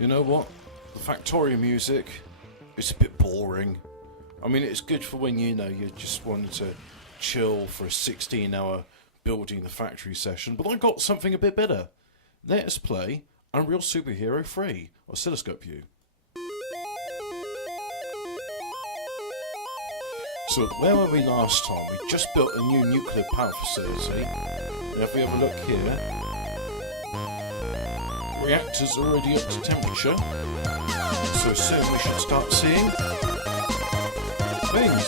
You know what? The Factorio music, it's a bit boring. I mean, it's good for when you just wanted to chill for a 16-hour building the factory session, but I got something a bit better. Let us play Unreal Superhero 3 Oscilloscope View. So, where were we last time? We just built a new nuclear power facility. And if we have a look here, the reactor's already up to temperature. So soon we should start seeing things.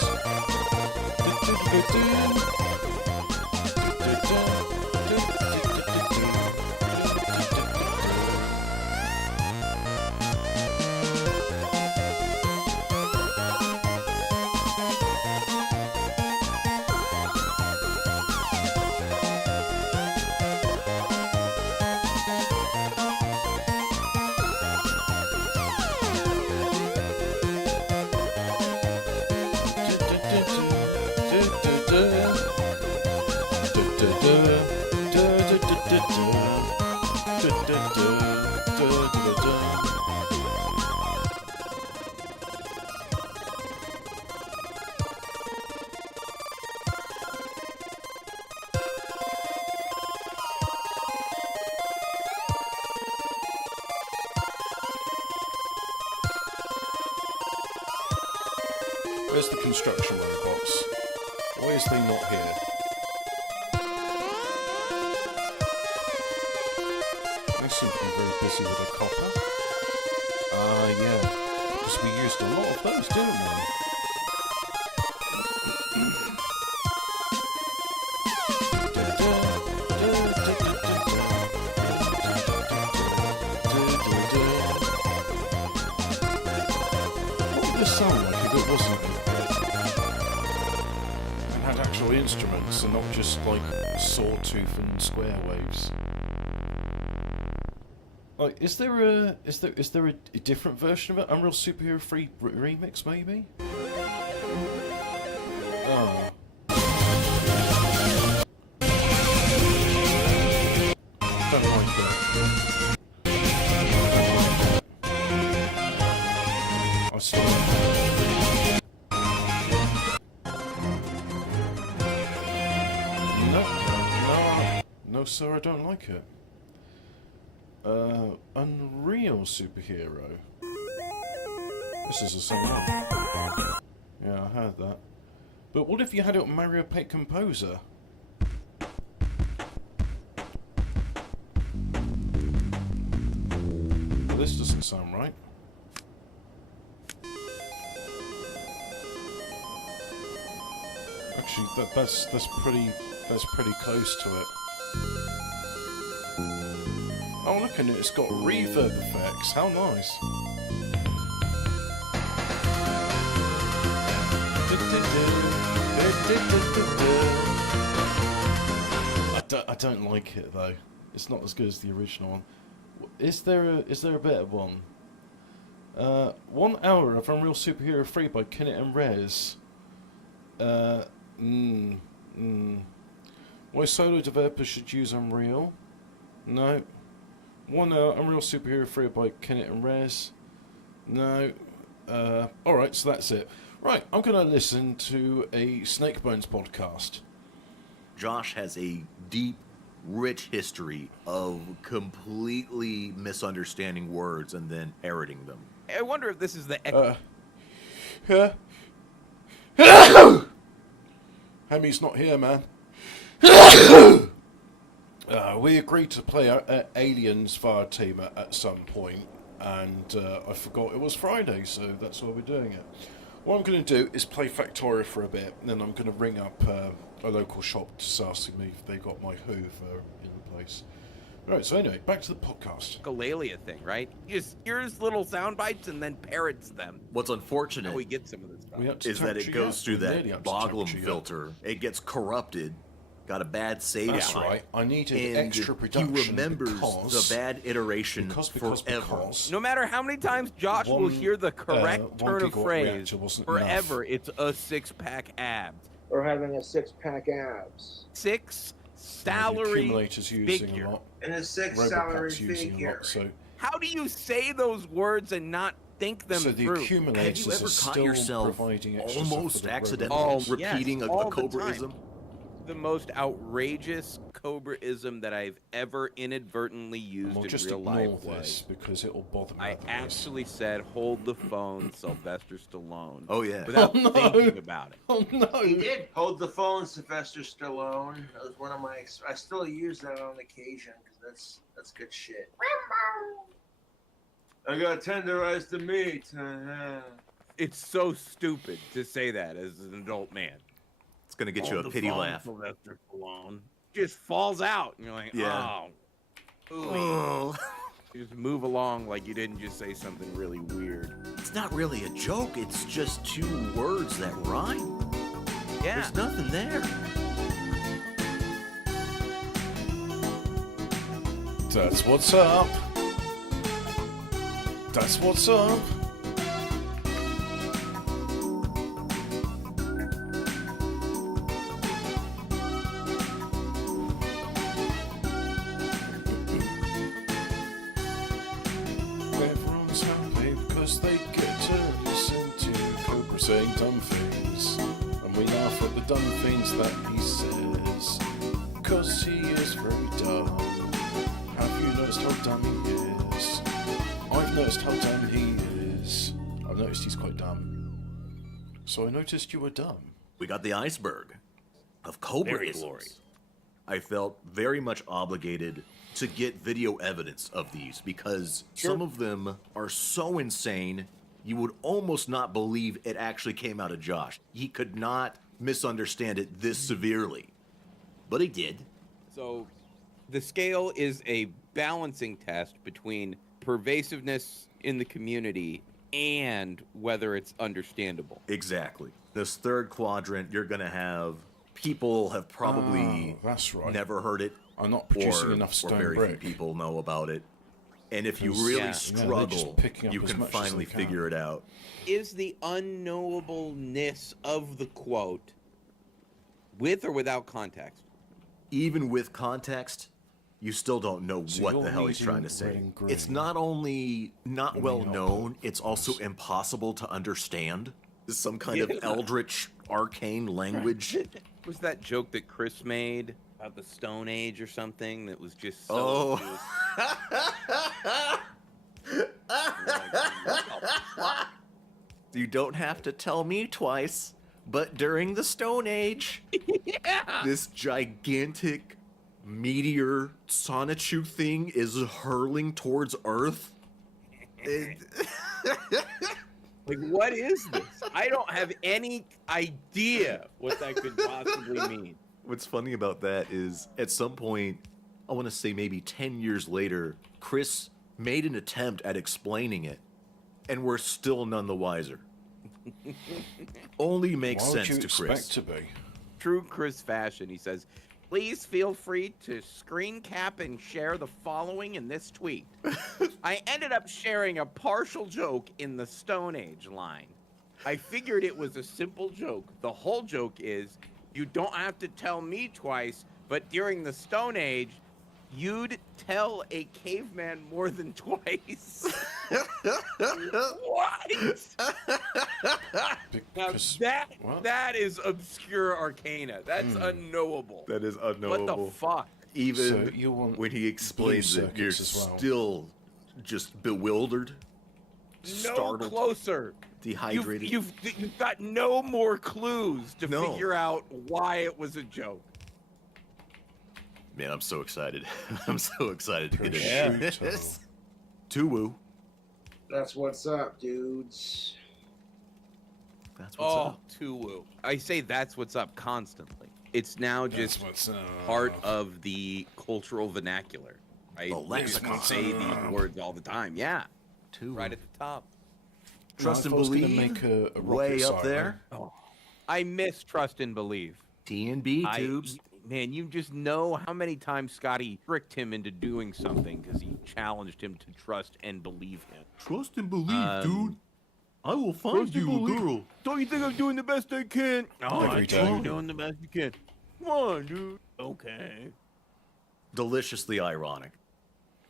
Where's the construction robots? Why is they not here? They seem to be very busy with the copper. Yeah. Because we used a lot of those, didn't we? What would this sound like if it wasn't? And had actual instruments and not just like sawtooth and square waves. Like, is there a different version of it? Unreal Superhero 3 remix, maybe? Oh. Don't like it. I still No, sir, I don't like it. Unreal Superhero. This is the same one. Yeah, I heard that. But what if you had it on Mario Paint Composer? Well, this doesn't sound right. Actually, that's pretty close to it. Oh, look at it, it's got reverb effects. How nice. I don't like it though. It's not as good as the original one. Is there a better one? 1 hour of Unreal Superhero 3 by Kinnett and Rez. Why solo developers should use Unreal? No. 1 hour Unreal Superhero 3 by Kinnett and Rez. No. Alright, so that's it. Right, I'm going to listen to a Snakebones podcast. Josh has a deep, rich history of completely misunderstanding words and then parroting them. I wonder if this is the echo. Hemi's not here, man. We agreed to play Aliens Fire Team at some point, and I forgot it was Friday, so that's why we're doing it. What I'm going to do is play Factorio for a bit, and then I'm going to ring up a local shop just asking me if they got my Hoover in place. Right, so anyway, back to the podcast. Galalia thing, right? He just hears little sound bites and then parrots them. What's unfortunate How we get some of this stuff. is that it goes through that Boglum filter. It gets corrupted. Got a bad save. That's right. I needed and extra production. He remembers the bad iteration forever. No matter how many times Josh will hear the correct turn of phrase, forever it's a six-pack abs. Or having a six-pack abs. Six salary accumulators using figure. a lot. And a six Robocop's salary using figure. a lot, so How do you say those words and not think them so the through? Have accumulators you ever are caught still yourself providing extra almost stuff for the accidentally robots? repeating yes, a all the Cobraism? time. The most outrageous Cobraism that I've ever inadvertently used We'll in just real ignore life this was because it'll bother me. I actually said, "Hold the phone, Sylvester Stallone." Oh, yeah. Without Oh, no. thinking about it. Oh no! He did hold the phone, Sylvester Stallone. That was one of my. I still use that on occasion because that's good shit. I got tenderized the meat. It's so stupid to say that as an adult man. It's going to get you a pity laugh. Sylvester Stallone just falls out, and you're like, Yeah. oh. Ooh. You just move along like you didn't just say something really weird. It's not really a joke. It's just two words that rhyme. Yeah. There's nothing there. That's what's up. That's what's up. Everyone's happy because they get to listen to Cobra saying dumb things. And we laugh at the dumb things that he says. Because he is very dumb. Have you noticed how dumb he is? I've noticed how dumb he is. I've noticed he's quite dumb. So I noticed you were dumb. We got the iceberg of Cobraisms. I felt very much obligated to get video evidence of these because some of them are so insane you would almost not believe it actually came out of Josh. He could not misunderstand it this severely, but he did. So the scale is a balancing test between pervasiveness in the community and whether it's understandable. Exactly. This third quadrant, you're going to have people have probably that's right. never heard it. I'm not producing or, enough or stone very brick. few people know about it. And if you Because- really Yeah. Yeah, they're struggle, just picking up you as can much as finally they can. figure it out. Is the unknowableness of the quote with or without context? Even with context, you still don't know So what you're the hell he's reading trying to say. red and green. It's not only not mean, well not known, pop- it's also impossible to understand. It's some kind of Yeah. eldritch, arcane language. Was that joke that Chris made about the Stone Age or something that was just so... Oh. You don't have to tell me twice, but during the Stone Age, Yeah. this gigantic meteor Sonichu thing is hurling towards Earth. Like, what is this? I don't have any idea what that could possibly mean. What's funny about that is at some point, I want to say maybe 10 years later, Chris made an attempt at explaining it, and we're still none the wiser. Only makes Why would sense you to expect Chris. to be? True Chris fashion, he says, please feel free to screen cap and share the following in this tweet. I ended up sharing a partial joke in the Stone Age line. I figured it was a simple joke. The whole joke is, you don't have to tell me twice, but during the Stone Age, you'd tell a caveman more than twice. What? Now Because what? that is obscure arcana. That's unknowable. That is What unknowable. the fuck? Even So you want when he explains blue it, you're circuits as well. still just bewildered, No startled, closer. dehydrated. You've got no more clues to No. figure out why it was a joke. Man, I'm so excited. I'm so excited to get Yeah. into this. Tuwu. That's what's up, dudes. That's what's Oh, up. Tuwu. I say that's what's up constantly. It's now That's just what's up. part of the cultural vernacular. I The lexicon. say these words all the time. Yeah, Tuwu. right at the top. Trust and If I was gonna believe. make a rocket way up siren, there. I miss trust and believe. T&B tubes. Man, you just know how many times Scotty tricked him into doing something because he challenged him to trust and believe him. Trust and believe, Um, I will find you a girl. Don't you think I'm doing the best I can? Oh, Every I think day. you're doing the best you can. Come on, dude. Okay. Deliciously ironic.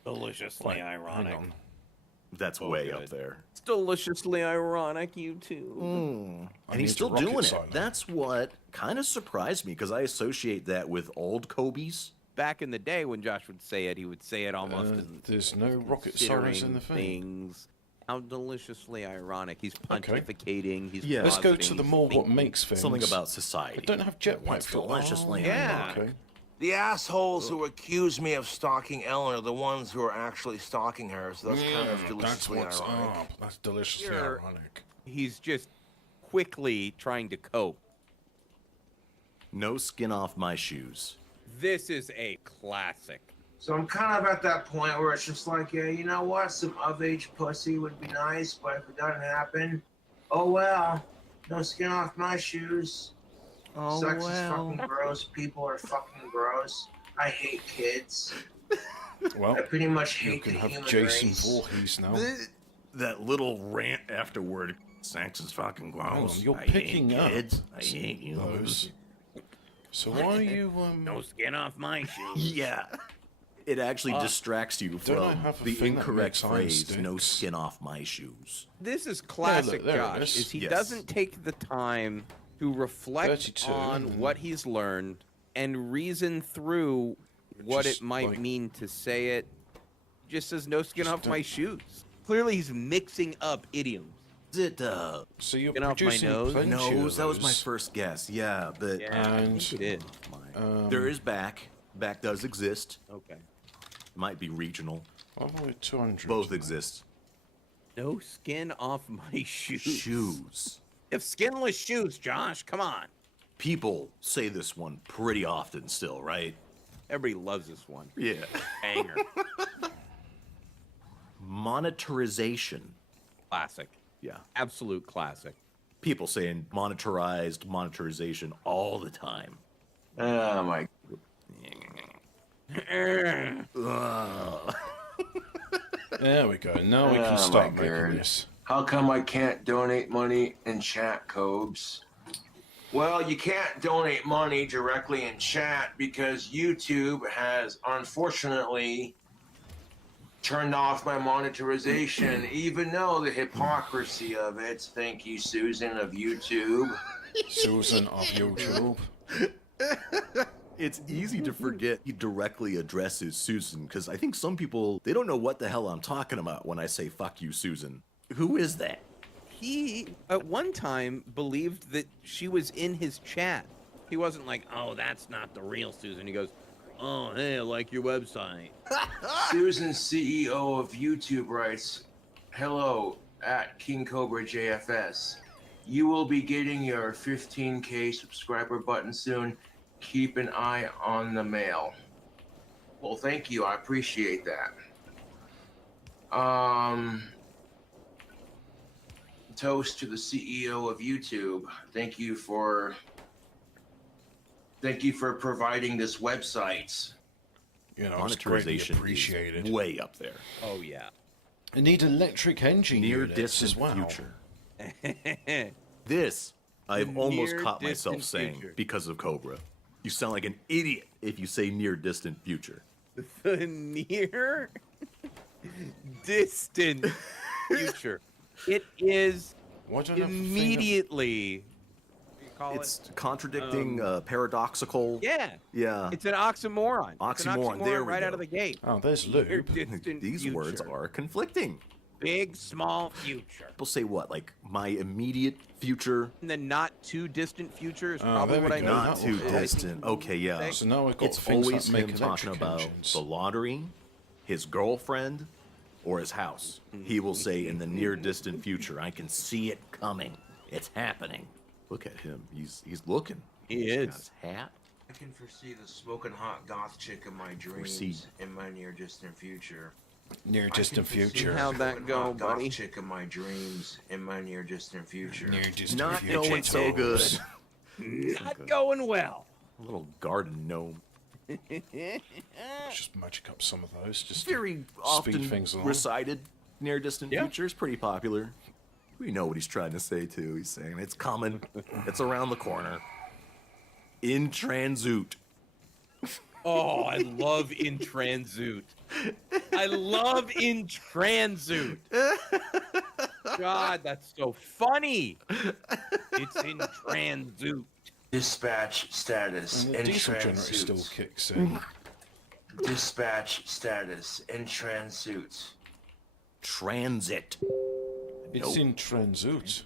Deliciously Hang on. That's Oh, way good. up there. It's deliciously ironic, you two. And he's need still to rocket doing it. silo. That's what kind of surprised me because I associate that with old Kobe's. Back in the day when Josh would say it, he would say it almost as There's no rocket science in the considering thing. things. How deliciously ironic. He's pontificating. He's Yeah. Let's go to positing, the he's more what thinking. makes things. Something about society. I don't have jetpack What's fuel. deliciously Yeah. ironic. Okay. The assholes who accuse me of stalking Ellen are the ones who are actually stalking her, so that's kind of That's deliciously what's ironic. up. That's deliciously You're- ironic. He's just quickly trying to cope. No skin off my shoes. This is a classic. So I'm kind of at that point where it's just like, yeah, you know what? Some of-age pussy would be nice, but if it doesn't happen, oh well. No skin off my shoes. Oh, Sex is fucking gross. People are fucking gross. I hate kids. Well, I pretty much you hate can the have human Jason race. Voorhees now. That little rant afterward. Sex is fucking Hang gross. on, you're I picking hate up kids. I hate you. those. So why are you skin off my shoes. Yeah. It actually distracts you don't I from have a the thing that incorrect makes iron phrase, no sticks? skin off my shoes. This is classic there it Josh. is. He Yes. doesn't take the time to reflect 32, on what he's learned and reason through what Just it might like- mean to say it. Just says no skin Just off my shoes. Clearly, he's mixing up idioms. Is it So you're Skin off my producing nose? plenty nose? of That was my those. first guess. Yeah, but I And, think it is. there is back. Back does exist. Okay. Might be regional. Oh, 200. Both exist. No skin off my shoes. Shoes. If skinless shoes, Josh, come on. People say this one pretty often still, right? Everybody loves this one. Yeah. Banger. Monetarization. Classic. Yeah. Absolute classic. People saying monetarization all the time. Oh my. There we go. Now we Oh, can start my making God. this. How come I can't donate money in chat, Cobes? Well, you can't donate money directly in chat because YouTube has unfortunately turned off my monetization, even though the hypocrisy of it. Thank you, Susan of YouTube. Susan of YouTube. It's easy to forget he directly addresses Susan because I think some people, they don't know what the hell I'm talking about when I say fuck you, Susan. Who is that? He, at one time, believed that she was in his chat. He wasn't like, oh, that's not the real Susan. He goes, oh, hey, I like your website. Susan, CEO of YouTube, writes, hello, at King Cobra JFS. You will be getting your 15K subscriber button soon. Keep an eye on the mail. Well, thank you. I appreciate that. Toast to the CEO of YouTube. Thank you for providing this website. You know, it's greatly Monetarization appreciated. is way up there. Oh, yeah. I need electric engine Near units distant as well. future. This I've almost near caught myself distant saying future. because of Cobra. You sound like an idiot if you say near distant future. The near distant future. It is Why don't I have a thing immediately. What do you call It's contradicting, paradoxical. Yeah. Yeah. It's an oxymoron. It's an Oxymoron, there we right go. out of the gate. Oh, there's Near lube. distant These words future. are conflicting. Big, small future. People say what? Like my immediate future, And the not too distant future is Oh, probably there we what I go. mean. not that too will help. distant. Okay, yeah. So now I've got It's things always that make him talking electric about engines. the lottery, his girlfriend, or his house. He will say in the near distant future, I can see it coming. It's happening. Look at him. He's looking. He He's got is. his hat. I can foresee the smoking hot goth chick of my dreams Foresee. in my near distant future. Near distant I can foresee future. the How'd that smoking go, hot goth buddy? chick of my dreams in my near distant future. Near distant Not future. going so good. Not going well. A little garden gnome. Just magic up some of those. Just Very to often speed things along. recited near distant Yeah. future is pretty popular. We know what he's trying to say too. He's saying it's coming. It's around the corner. In transit. Oh, I love in transit. I love in transit. God, that's so funny. It's in transit. Dispatch status And the in diesel generator still transuits. kicks in. Dispatch status in transuits. Transit. It's in transit.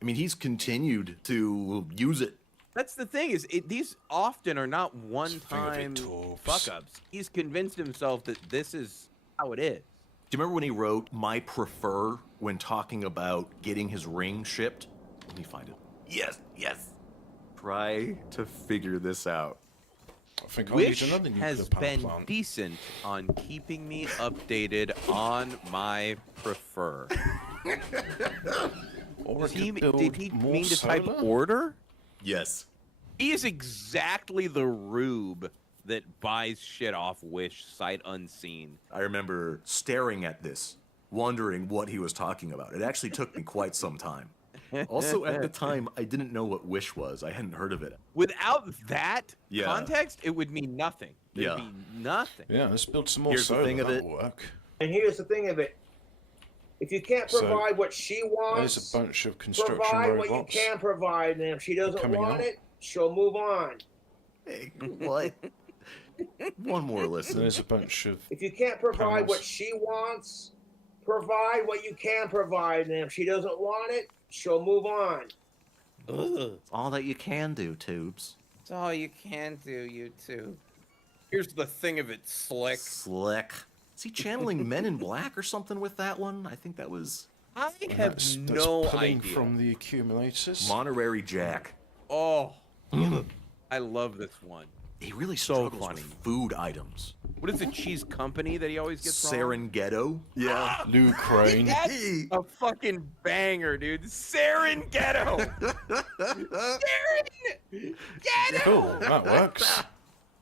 I mean, he's continued to use it. That's the thing is, these often are not one-time Torps. fuck-ups. He's convinced himself that this is how it is. Do you remember when he wrote "my prefer" when talking about getting his ring shipped? Let me find it. Yes, yes. Try to figure this out. I think I Which need another nuclear has power been plant. decent on keeping me updated on my prefer. Or Did I he, could build did he more mean to type solar? order? Yes. He is exactly the rube that buys shit off Wish sight unseen. I remember staring at this, wondering what he was talking about. It actually took me quite some time. Also, at the time, I didn't know what Wish was. I hadn't heard of it. Without that Yeah. context, it would mean nothing. It Yeah. would mean nothing. Yeah, let's build some more Here's the solar. thing of That'll it. work. And here's the thing of it. If you can't So, provide what she There's wants, a bunch of construction provide what you robots. can provide. And if she doesn't coming want out. it, she'll move on. Hey, what? One more listen. There's a bunch of If you can't provide Panels. what she wants, provide what you can provide. And if she doesn't want it, she'll move on. Ugh. All that you can do, Tubes. That's all you can do, you two. Here's the thing of it, Slick. Slick. Is he channeling Men in Black or something with that one? I think that was I and have that's no pulling idea. from the accumulators. Honorary Jack. Oh, I love this one. He really So struggles funny. with food items. What is the cheese company that he always gets wrong? Serenghetto. Yeah. Lou Crane. That's a fucking banger, dude. Serenghetto. Serenghetto. Cool, that works.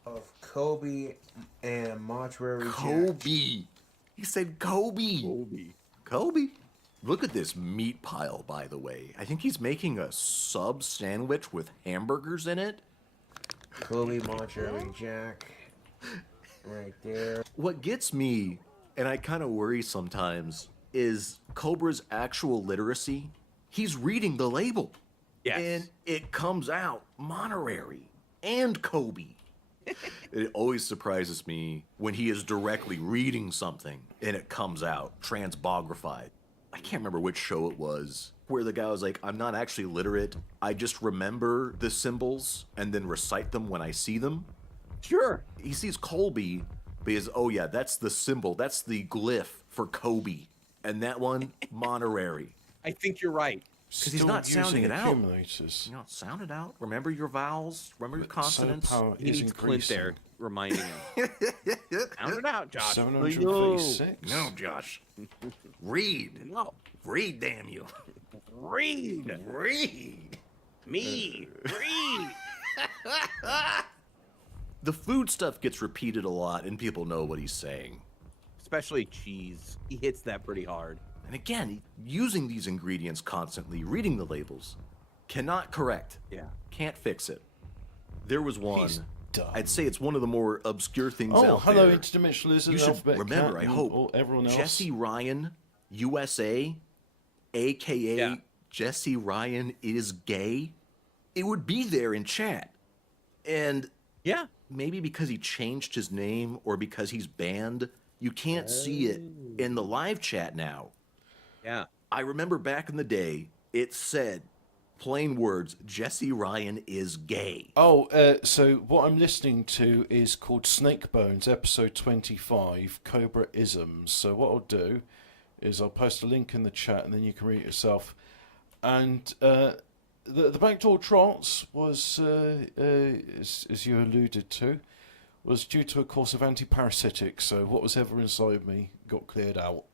Of Kobe and Mortuary Jack. Kobe. He said Kobe. Kobe. Look at this meat pile, by the way. I think he's making a sub sandwich with hamburgers in it. Kobe, Mortuary Jack. Right there. What gets me, and I kind of worry sometimes, is Cobra's actual literacy. He's reading the label. Yes. And it comes out Monorary and Kobe. It always surprises me when he is directly reading something and it comes out transbogrified. I can't remember which show it was where the guy was like, I'm not actually literate. I just remember the symbols and then recite them when I see them. Sure. He sees Colby because, oh yeah, that's the symbol. That's the glyph for Kobe. And that one, Monorary. I think you're right. Because he's not sounding it out. Accumulators. You know, sound it out. Remember your vowels. Remember your But solar consonants. power He is needs Clint increasing. there reminding him. Sound it out, Josh. 736. No, Josh. Read. No. Read, damn you. Read. Read. Me. Read. The food stuff gets repeated a lot, and people know what he's saying. Especially cheese. He hits that pretty hard. And again, using these ingredients constantly, reading the labels, cannot correct. Yeah. Can't fix it. There was one. He's dumb. I'd say it's one of the more obscure things Oh, out hello, there. interdimensional lizard. You should Alphabet remember, Cat, I and hope, all- everyone else. Jesse Ryan, USA, aka Yeah. Jesse Ryan is gay. It would be there in chat. And Yeah. maybe because he changed his name or because he's banned, you can't see it in the live chat now. Yeah. I remember back in the day, it said, plain words, Jesse Ryan is gay. Oh, so what I'm listening to is called Snake Bones, episode 25, Cobra Isms. So what I'll do is I'll post a link in the chat and then you can read it yourself. And the backdoor trance was, as you alluded to, was due to a course of antiparasitics. So what was ever inside me got cleared out.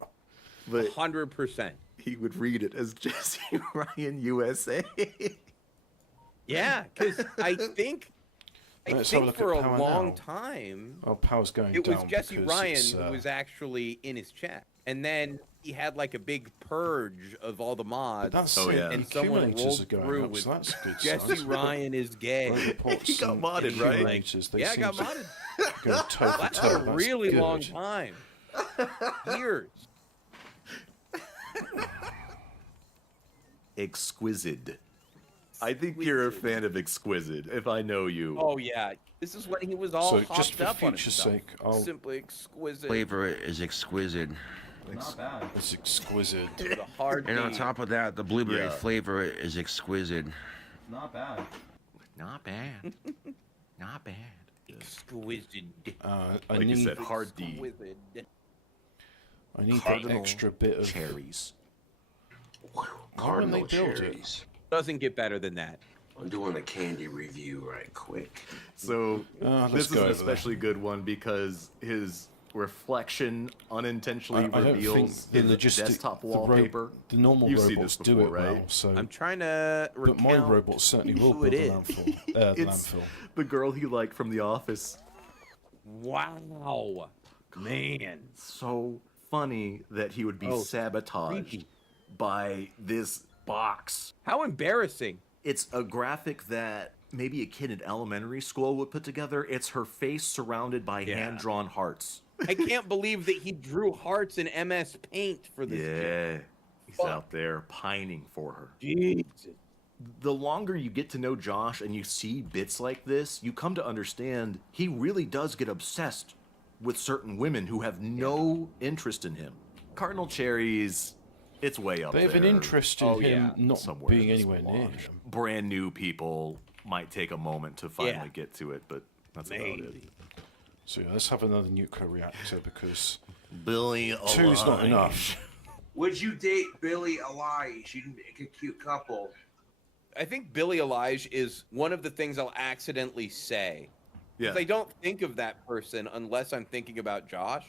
But 100%. he would read it as Jesse Ryan USA. Yeah, because I think Let's have a look for at a power long now. time Oh, power's going it was down. Jesse because Ryan it's, who was actually in his chat, and then he had like a big purge of all the mods. But that's Oh, yeah. and someone accumulators rolled are going through up, with so that's a good Jesse sign. Ryan is gay. Reports He got and modded, right? accumulators, they Yeah, I seem got to modded. go toe for That's toe. a really good. long time. Years. Exquisite. I think you're a fan of Exquisite, if I know you. Oh yeah, this is when he was all So hopped just for up on future's himself. sake, I'll- Simply exquisite. Flavor is exquisite. Not bad. It's exquisite. With a hard And on D. top of that, the blueberry Yeah. flavor is exquisite. Not bad. Not bad. Not bad. Exquisite. I Like you need, said, hard D. Exquisite. I need that Cardinal extra bit of cherries. Cardinal they built it. cherries. Doesn't get better than that. I'm doing a candy review right quick. So let's this is go an over especially good one because his reflection unintentionally I don't think reveals the his logistic, desktop the wallpaper. the normal You've seen robots this do before, it well. right? So, I'm trying to but my recount robot certainly will who it build a is. landfill. The It's landfill. the girl he liked from The Office. Wow. Man. So funny that he would be Oh, sabotaged creepy. by this box. How embarrassing. It's a graphic that maybe a kid in elementary school would put together. It's her face surrounded by Yeah. hand-drawn hearts. I can't believe that he drew hearts in MS Paint for this kid. Yeah. He's Fuck. out there pining for her. Jesus. The longer you get to know Josh and you see bits like this, you come to understand he really does get obsessed with certain women who have no interest in him. Cardinal Cherries, it's way up They have there. an interest in Oh, him yeah. not Somewhere being in this anywhere near melange. him. Brand new people might take a moment to finally Yeah. get to it, but that's about it. Maybe. So yeah, let's have another nuclear reactor because Billy two's not enough. Would you date Billy Elijah? You'd make a cute couple. I think Billy Elijah is one of the things I'll accidentally say. Yeah. 'Cause I don't think of that person unless I'm thinking about Josh.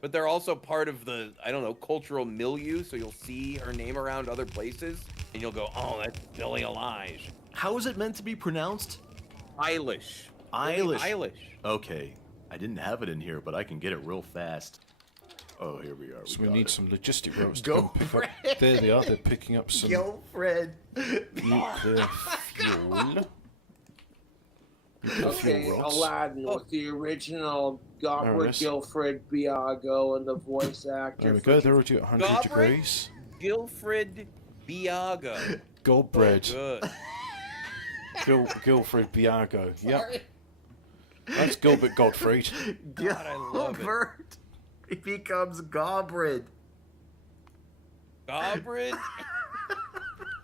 But they're also part of the, I don't know, cultural milieu. So you'll see her name around other places and you'll go, oh, that's Billy Elijah. How is it meant to be pronounced? Eilish. Eilish. Eilish. Okay. I didn't have it in here, but I can get it real fast. Oh, here we are. So we got need it. some logistic robots to Go, come pick up. There they are. They're picking up some Fred. nuclear fuel. Okay, fuel rods. Aladdin with the original Godward Yes. Guilfred Biago and the voice actor. There we go. They're already at 100 Godfrey? degrees. Guilfred Biago. Gold bread. Good. Guilfred Biago. Yep. That's Gilbert Gottfried. God, I love it. Gilbert. He becomes Gobred. Gobrid.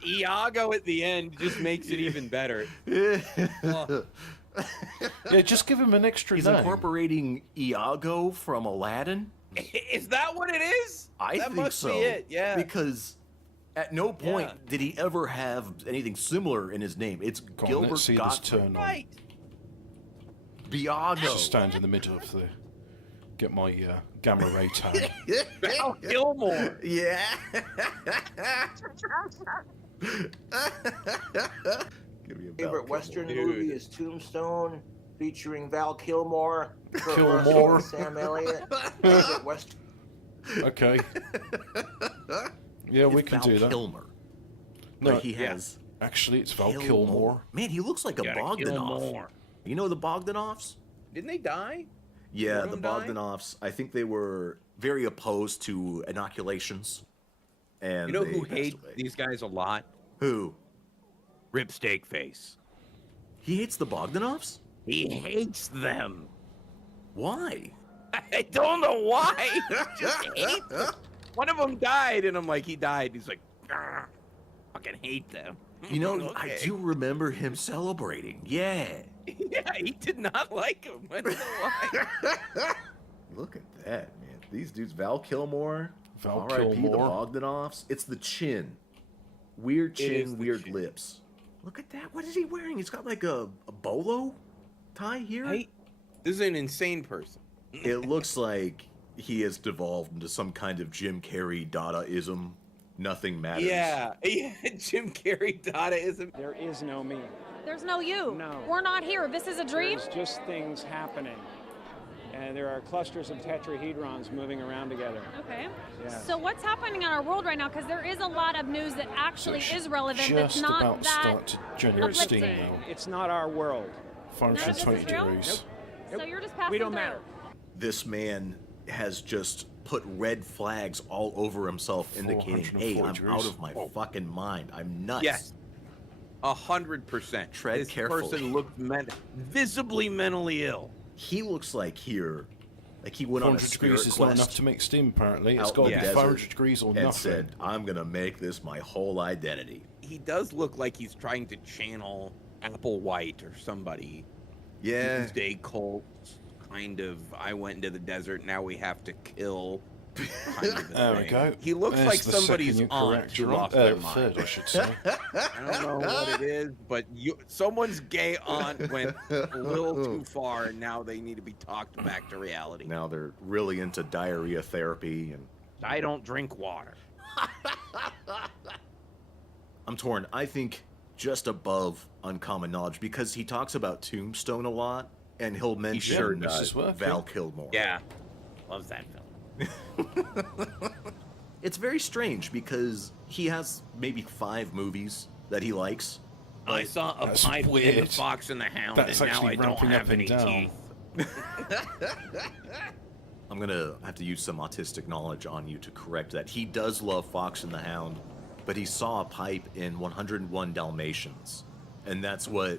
Iago at the end just makes it even better. Oh, Yeah, just give him an extra He's name. incorporating Iago from Aladdin. is that what it is? I that think must so. be it. Yeah. Because at no point Yeah. did he ever have anything similar in his name. It's Go on, Gilbert let's see this Gottfried. turn on. right. Biago. Just stand in the middle of the. Get my gamma ray tan. Val Kilmore. Yeah. Give me a Favorite Western Dude. movie is Tombstone, featuring Val Kilmore, Kurt Kilmore. Russell, and Sam Elliott. Favorite Western. Okay. Yeah, we It's can Val do that. Kilmer. No, But he yeah. has actually, it's Val Kilmore. Man, he looks like a Gotta Bogdanov. kill more. You know the Bogdanovs? Didn't they die? Yeah, One the of them died? Bogdanovs. I think they were very opposed to inoculations. And You know they who passed hates away. these guys a lot? Who? Rip Steakface. He hates the Bogdanovs? He hates them. Why? I don't know why. He just hates them. One of them died, and I'm like, he died. He's like, "Grr, fucking hate them. You know, I Okay. do remember him celebrating. Yeah. Yeah, he did not like him. I don't know why. Look at that, man. These dudes, Val Kilmore, Val R.I.P. the Kilmore. Bogdanovs. It's the chin. Weird It is chin, the weird chin. lips. Look at that. What is he wearing? He's got like a bolo tie here. This is an insane person. It looks like he has devolved into some kind of Jim Carrey Dadaism. Nothing matters. Yeah, Jim Carrey Dadaism. There is no me. There's no you. No. We're not here. This is a dream. There's just things happening. And there are clusters of tetrahedrons moving around together. Okay. Yeah. So what's happening in our world right now? Because there is a lot of news that actually So is relevant. That's just not about that. start to generate steam uplifting. now. It's not our world. 520 Israel? degrees. So you're just passing We don't through. matter. This man has just put red flags all over himself, indicating, hey, I'm 440 out of my fucking mind. I'm nuts. Yes. 100%. Tread this carefully. person looks visibly mentally ill. He looks like he went on a 400 spirit degrees is quest not enough to make steam, apparently. It's out got in to the be desert 500 degrees or and nothing. said, I'm going to make this my whole identity. He does look like he's trying to channel Applewhite or somebody. Yeah. Doomsday cult, kind of, I went into the desert, now we have to kill. Kind of a There we thing. go. He looks There's like the somebody's second aunt incorrect who you're on. lost their mind. Third, I should say. I don't know what it is, but someone's gay aunt went a little too far, and now they need to be talked back to reality. Now they're really into diarrhea therapy, and I don't drink water. I'm torn. I think just above uncommon knowledge, because he talks about Tombstone a lot, and he'll mention sure does. Val Kilmer. Yeah, loves that film. It's very strange because he has maybe 5 movies that he likes. I saw a That's pipe in weird. the Fox and the Hound, That's and now actually I don't ramping have up and any down. teeth. I'm gonna have to use some autistic knowledge on you to correct that. He does love Fox and the Hound, but he saw a pipe in 101 Dalmatians, and that's what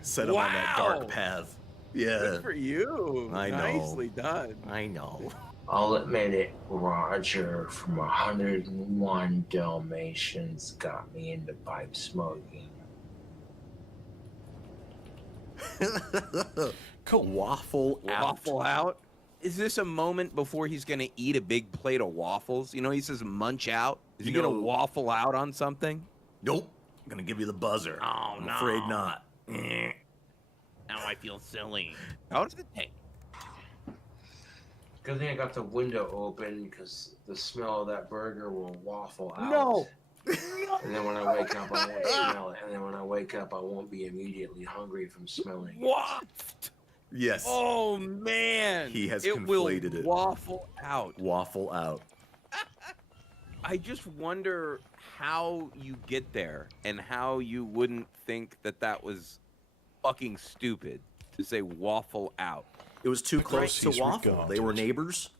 set him on that Wow. dark path. Yeah, Good for you. I know. Nicely done. I know. I'll admit it, Roger from 101 Dalmatians got me into pipe smoking. Cool. Waffle Out. Is this a moment before he's going to eat a big plate of waffles? You know, he says munch out. Is he You going to know- waffle out on something? Nope. I'm gonna give you the buzzer. Oh, I'm no. afraid not. Now I feel silly. How does it taste? Good thing I got the window open because the smell of that burger will waffle out. No. And then when I wake up, I won't smell it. And then when I wake up, I won't be immediately hungry from smelling it. What? Yes. Oh, man. He has it will conflated it. waffle out. Waffle out. I just wonder how you get there and how you wouldn't think that that was fucking stupid to say waffle out. It was too close to he's waffle. They were regarded. neighbors.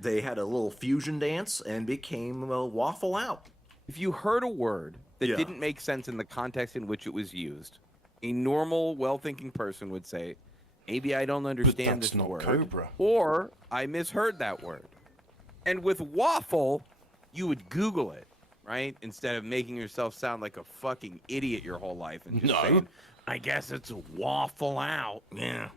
They had a little fusion dance and became a waffle out. If you heard a word that Yeah. didn't make sense in the context in which it was used, a normal, well-thinking person would say, maybe I don't understand that's this not word, Cobra. or I misheard that word. And with waffle, you would Google it, right? Instead of making yourself sound like a fucking idiot your whole life and just No. saying, I guess it's a waffle out. Yeah.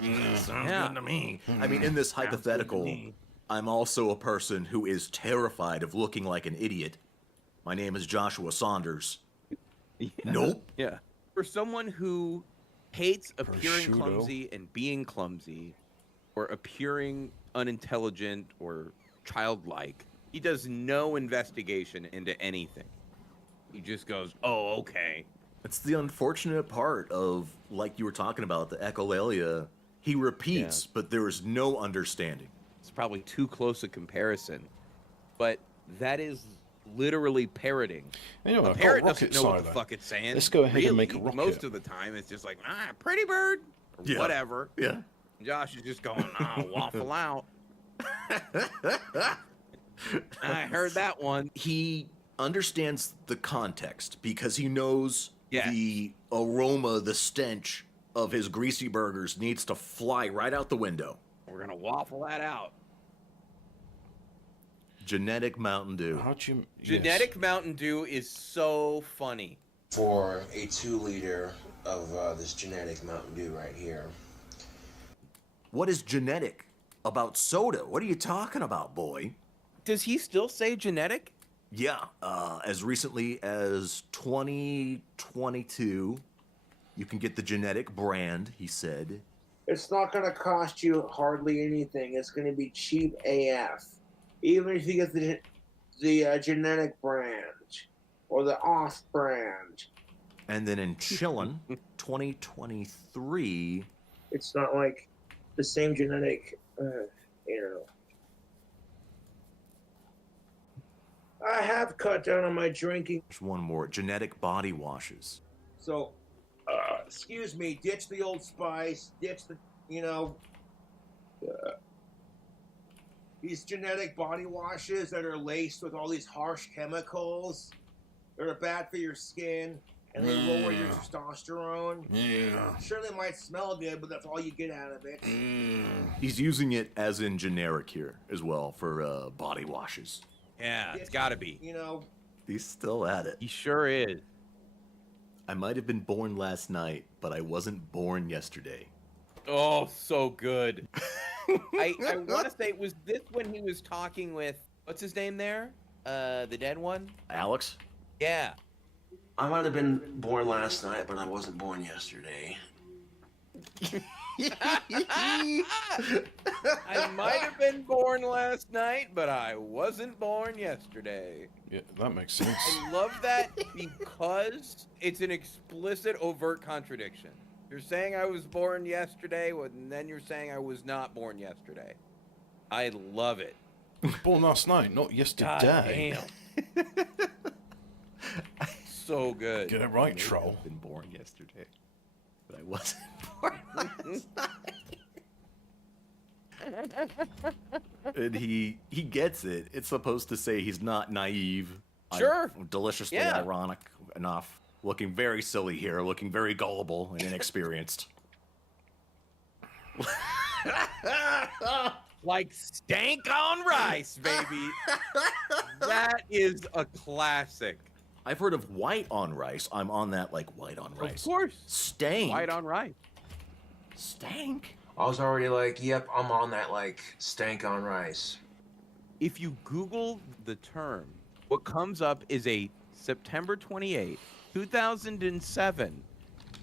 Sounds Yeah. good to me. I mean, in this hypothetical, me. I'm also a person who is terrified of looking like an idiot. My name is Joshua Saunders. Nope. Yeah. For someone who hates appearing Prosciutto. clumsy and being clumsy, or appearing unintelligent or childlike, he does no investigation into anything. He just goes, oh, okay. It's the unfortunate part of, like you were talking about, the echolalia. He repeats, but there is no understanding. It's probably too close a comparison, but that is literally parroting. Anyway, A I've got parrot a rocket doesn't know what the silo. fuck it's saying. Let's go ahead and really. make a rocket. Most of the time, it's just like, pretty bird, or Yeah. whatever. Yeah. Josh is just going, waffle out. I heard that one. He understands the context because he knows Yeah. the aroma, the stench of his greasy burgers needs to fly right out the window. We're going to waffle that out. Genetic Mountain Dew. How'd you... Genetic Mountain Dew is so funny. For a 2-liter of this genetic Mountain Dew right here. What is genetic about soda? What are you talking about, boy? Does he still say genetic? Yeah, as recently as 2022, you can get the genetic brand, he said. It's not going to cost you hardly anything. It's going to be cheap AF. Even if you get the genetic brand or the off brand. And then in Chillin', 2023, It's not like the same genetic, you know. I have cut down on my drinking. there's one more, genetic body washes. So, excuse me, ditch the Old Spice, ditch the, you know, these genetic body washes that are laced with all these harsh chemicals that are bad for your skin and they lower your testosterone. Yeah. Sure, they might smell good, but that's all you get out of it. He's using it as in generic here as well for body washes. Yeah, it's gotta be. You know, He's still at it. He sure is. I might have been born last night, but I wasn't born yesterday. Oh, so good. I want to say, was this when he was talking with, what's his name there? The dead one? Alex? Yeah. I might have been born last night, but I wasn't born yesterday. I might have been born last night, but I wasn't born yesterday. Yeah, that makes sense. I love that because it's an explicit, overt contradiction. You're saying I was born yesterday, and then you're saying I was not born yesterday. I love it. Born last night, not yesterday. God damn. So good. Get it right, troll. I've been born yesterday, but I wasn't born last night. And he gets it. It's supposed to say he's not naive. Sure. Deliciously ironic enough. Looking very silly here. Looking very gullible and inexperienced. Like stank on rice, baby. That is a classic. I've heard of white on rice. I'm on that like white on rice. Of course. Stank. White on rice. Stank. I was already like, yep, I'm on that like stank on rice. If you Google the term, what comes up is a September 28, 2007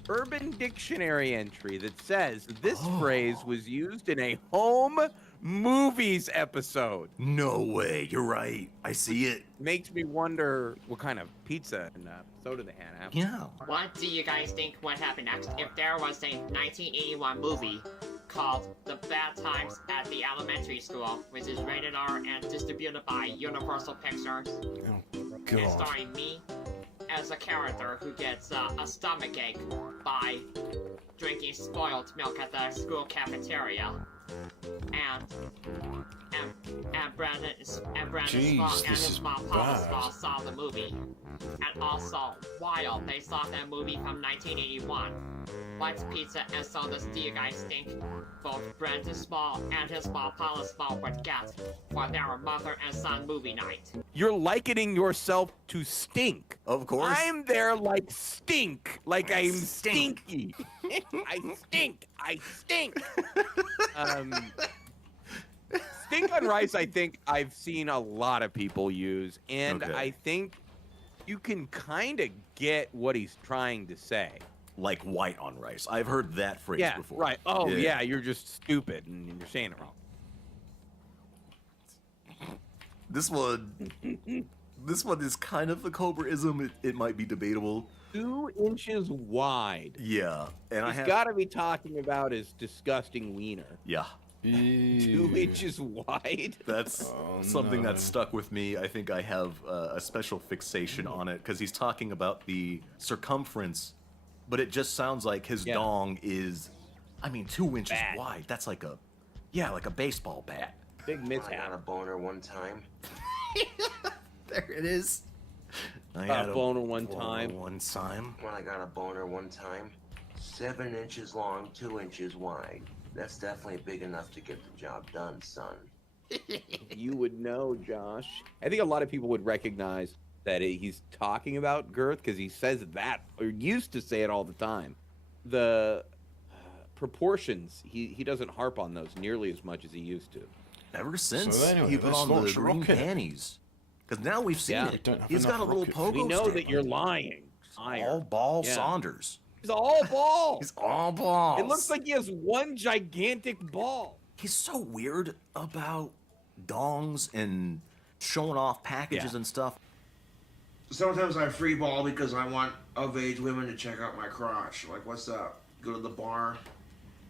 Urban Dictionary entry that says this phrase was used in a home movies episode. No way. You're right. I see it. Makes me wonder what kind of pizza and soda they had after. Yeah. What do you guys think would happen next if there was a 1981 movie called The Bad Times at the Elementary School, which is rated R and distributed by Universal Pictures, Oh, and God. starring me as a character who gets a stomachache by drinking spoiled milk at the school cafeteria. And Brandon Jeez, Spong and this his is mom Paula bad. Spong saw the movie. And also, while they saw that movie from 1981, what pizza and sodas do you guys think both Brandon Small and his mom Paula Small would get for their mother and son movie night? You're likening yourself to stink. Of course. I'm there like stink. Like I'm stinky. I stink. I stink. Stink on rice, I think I've seen a lot of people use. And Okay. I think you can kind of get what he's trying to say. Like white on rice. I've heard that phrase Yeah, before. right. Oh, yeah, you're just stupid and you're saying it wrong. This one is kind of a Cobraism. It might be debatable. 2 inches wide. Yeah, and I He's have. got to be talking about his disgusting wiener. Yeah, 2 inches wide. that's something that stuck with me. I think I have a special fixation on it because he's talking about the circumference, but it just sounds like his dong is, 2 inches Bad. wide. That's like a baseball bat. Big I got mishap. a boner one time. There it is. I A boner one time. One time. When I got a boner one time, 7 inches long, 2 inches wide. That's definitely big enough to get the job done, son. You would know, Josh. I think a lot of people would recognize that he's talking about girth because he says that, or used to say it all the time. The proportions, he doesn't harp on those nearly as much as he used to. Ever since So anyway, he put let's on the launch a green rocket. panties. Because now we've seen Yeah. it. Don't have He's got a enough little rocket pogo We know stick. that you're lying. All ball Yeah. Saunders. He's all ball. He's all balls. It looks like he has one gigantic ball. He's so weird about dongs and showing off packages and stuff. Sometimes I free ball because I want of-age women to check out my crotch. Like, what's up? Go to the bar,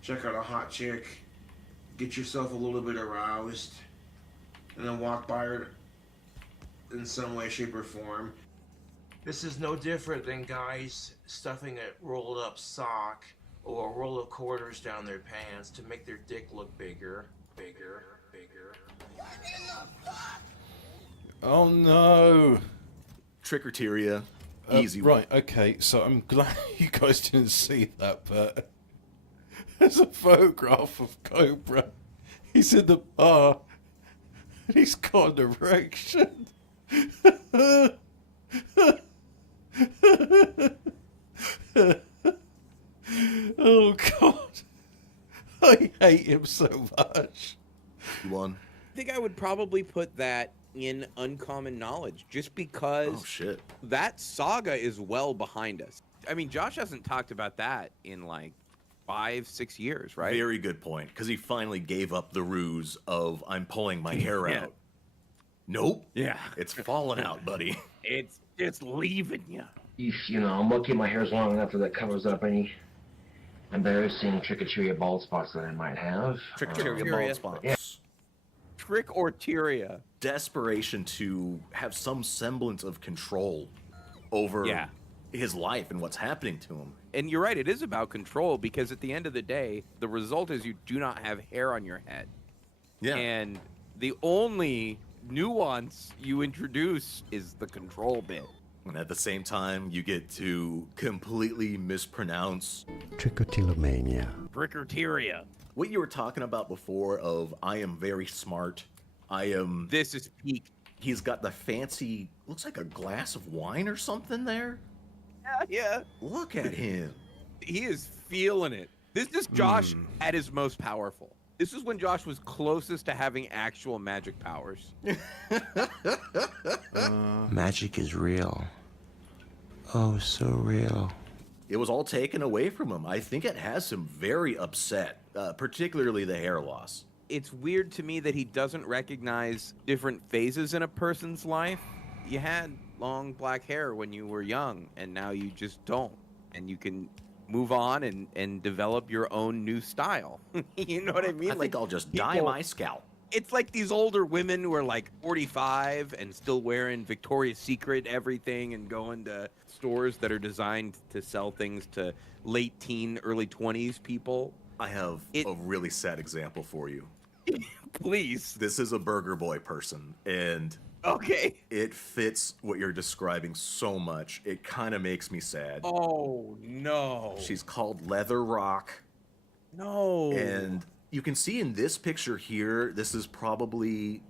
check out a hot chick, get yourself a little bit aroused, and then walk by her in some way, shape, or form. This is no different than guys stuffing a rolled up sock or a roll of quarters down their pants to make their dick look bigger, bigger, bigger. Oh no! Tricketeria, easy one. Right, okay, so I'm glad you guys didn't see that, but there's a photograph of Cobra. He's in the bar, and he's got an erection. Oh God, I hate him so much. One. I think I would probably put that in uncommon knowledge, just because Oh shit. that saga is well behind us. I mean, Josh hasn't talked about that in like 5-6 years, right? Very good point, because he finally gave up the ruse of I'm pulling my hair Yeah. out. Nope. Yeah. It's falling out, buddy. It's just leaving you. You know, I'm lucky my hair's long enough that covers up any embarrassing tricketeria bald spots that I might have. Tricketeria bald spots. Yeah. Trick or teria. Desperation to have some semblance of control over his life and what's happening to him. And you're right, it is about control, because at the end of the day, the result is you do not have hair on your head. Yeah. And the only nuance you introduce is the control bit. And at the same time, you get to completely mispronounce Trichotillomania. Tricketeria. what you were talking about before of I am very smart. I am... This is peak. He's got the fancy, looks like a glass of wine or something there. Yeah. Look at him. He is feeling it. This is Josh at his most powerful. This is when Josh was closest to having actual magic powers. Magic is real. Oh, so real. It was all taken away from him. I think it has him very upset, particularly the hair loss. It's weird to me that he doesn't recognize different phases in a person's life. You had long black hair when you were young, and now you just don't. And you can move on and develop your own new style. You know what I mean? I think I'll just dye my scalp. It's like these older women who are like 45 and still wearing Victoria's Secret everything and going to stores that are designed to sell things to late teen, early 20s people. I have a really sad example for you. Please. This is a Burger Boy person, and okay, it fits what you're describing so much. It kind of makes me sad. Oh, no. She's called Leather Rock. No. And you can see in this picture here, this is probably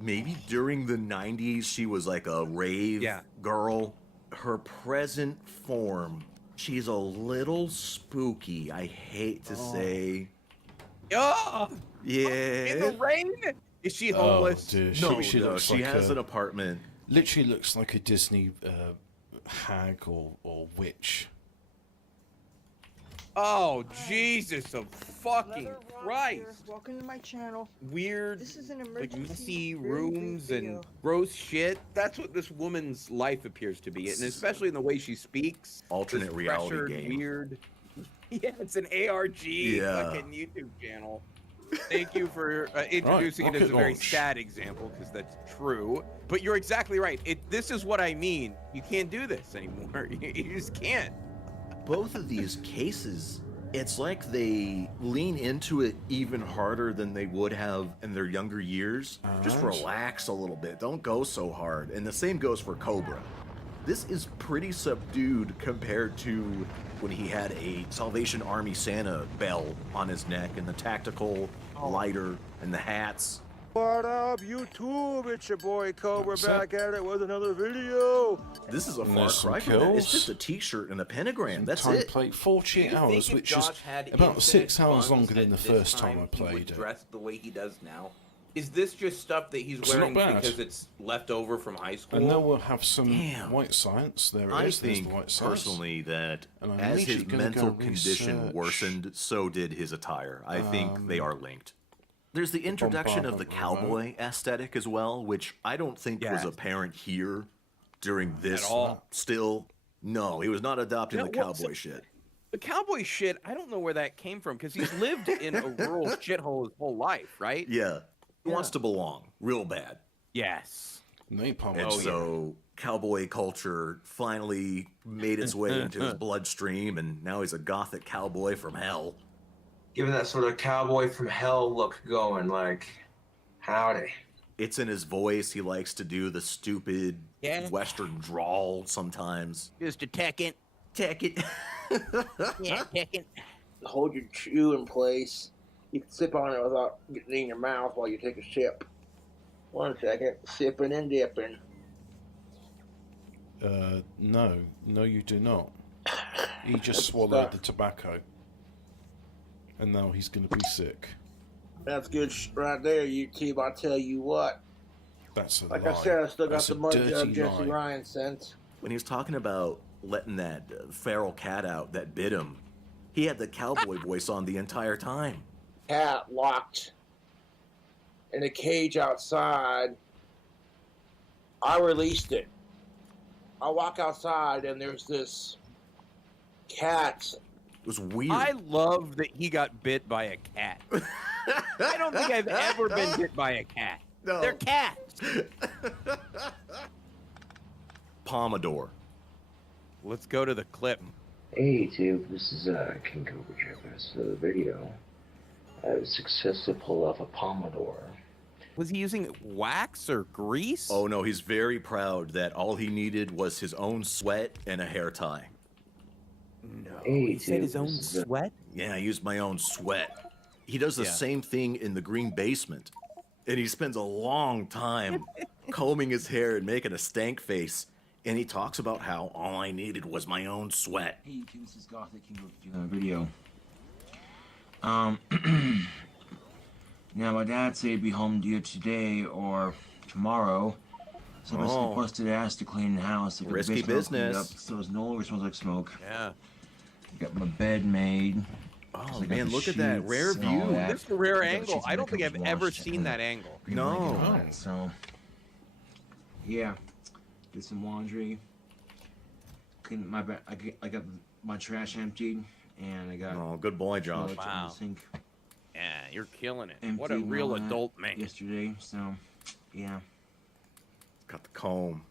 maybe during the 90s. She was like a rave girl. Her present form, she's a little spooky, I hate to say. Oh, yeah. In the rain? Is she homeless? Oh, dude. No, she looks she like has an apartment. Literally looks like a Disney hag or witch. Oh, Jesus of fucking Christ. Welcome to my channel. Weird, This is an like emergency. messy very big rooms and video. gross shit. That's what this woman's life appears to be, and especially in the way she speaks. Alternate This reality pressured, game. Weird. Yeah, it's an ARG fucking YouTube channel. Thank you for introducing it as a very sad example, because that's true. But you're exactly right. This is what I mean. You can't do this anymore. You just can't. Both of these cases, it's like they lean into it even harder than they would have in their younger years. Just relax a little bit. Don't go so hard. And the same goes for Cobra. This is pretty subdued compared to when he had a Salvation Army Santa bell on his neck and the tactical lighter and the hats. What up, YouTube? It's your boy Cobra back at it with another video. This is a far There's cry some from that. It's kills. just a t-shirt and a pentagram. That's Time it. played 48 hours, which is about 6 hours longer than the first time I played it. Dressed the way he does now. Is this just stuff that he's It's wearing not bad. because it's left over from high school? And now we'll have some white science. There it I is. There's think the white science. personally that And I'm as his immediately gonna mental go condition research. worsened, so did his attire. I think they are linked. There's the introduction of the cowboy aesthetic as well, which I don't think was apparent here during this. At all. Still, no, he was not adopting the cowboy shit. The cowboy shit, I don't know where that came from, because he's lived in a rural shithole his whole life, right? Yeah, he wants to belong real bad. Yes. Napalm. And so cowboy culture finally made its way into his bloodstream, and now he's a gothic cowboy from hell. Giving that sort of cowboy from hell look going, like, howdy. It's in his voice. He likes to do the stupid Western drawl sometimes. Just a second. Second. Yeah, second. Hold your chew in place. You can sip on it without getting it in your mouth while you take a sip. 1 second. Sipping and dipping. No, you do not. He just swallowed the tobacco. And now he's going to be sick. That's good right there, YouTube. I tell you what. That's a like lie. I said, I still got That's the a mud dirty jug Jesse lie. Ryan sent. When he was talking about letting that feral cat out that bit him, he had the cowboy voice on the entire time. Cat locked in a cage outside. I released it. I walk outside and there's this cat. It was weird. I love that he got bit by a cat. I don't think I've ever been bit by a cat. No. They're cats. Pomodoro. Let's go to the clip. Hey YouTube, this is King Cobra Jeff. So the video, I was successful to pull off a Pomodoro. Was he using wax or grease? Oh no, he's very proud that all he needed was his own sweat and a hair tie. No, Hey, he said dude, his own this is sweat? Yeah, I used my own sweat. He does the Yeah. same thing in the green basement. And he spends a long time combing his hair and making a stank face. And he talks about how all I needed was my own sweat. Hey, this is Gothic King of the video. Now my dad said he'd be home either today or tomorrow. So I basically busted ass to clean the house. I got the Risky basement all cleaned business. Up, so it's no longer smells like smoke. Yeah. I got my bed made. Oh So I got man, the look at that sheets rare and all view. that. This is a rare I got the angle. sheets I and don't think the I've covers ever washed seen and that angle. pretty blanket and all No. that. So yeah, did some laundry. Cleaned my I got my trash emptied, and I got Oh, good boy, Josh. toilets in Wow. the sink Yeah, you're killing it. emptied What a and real all that adult man. yesterday. So yeah. Got the comb.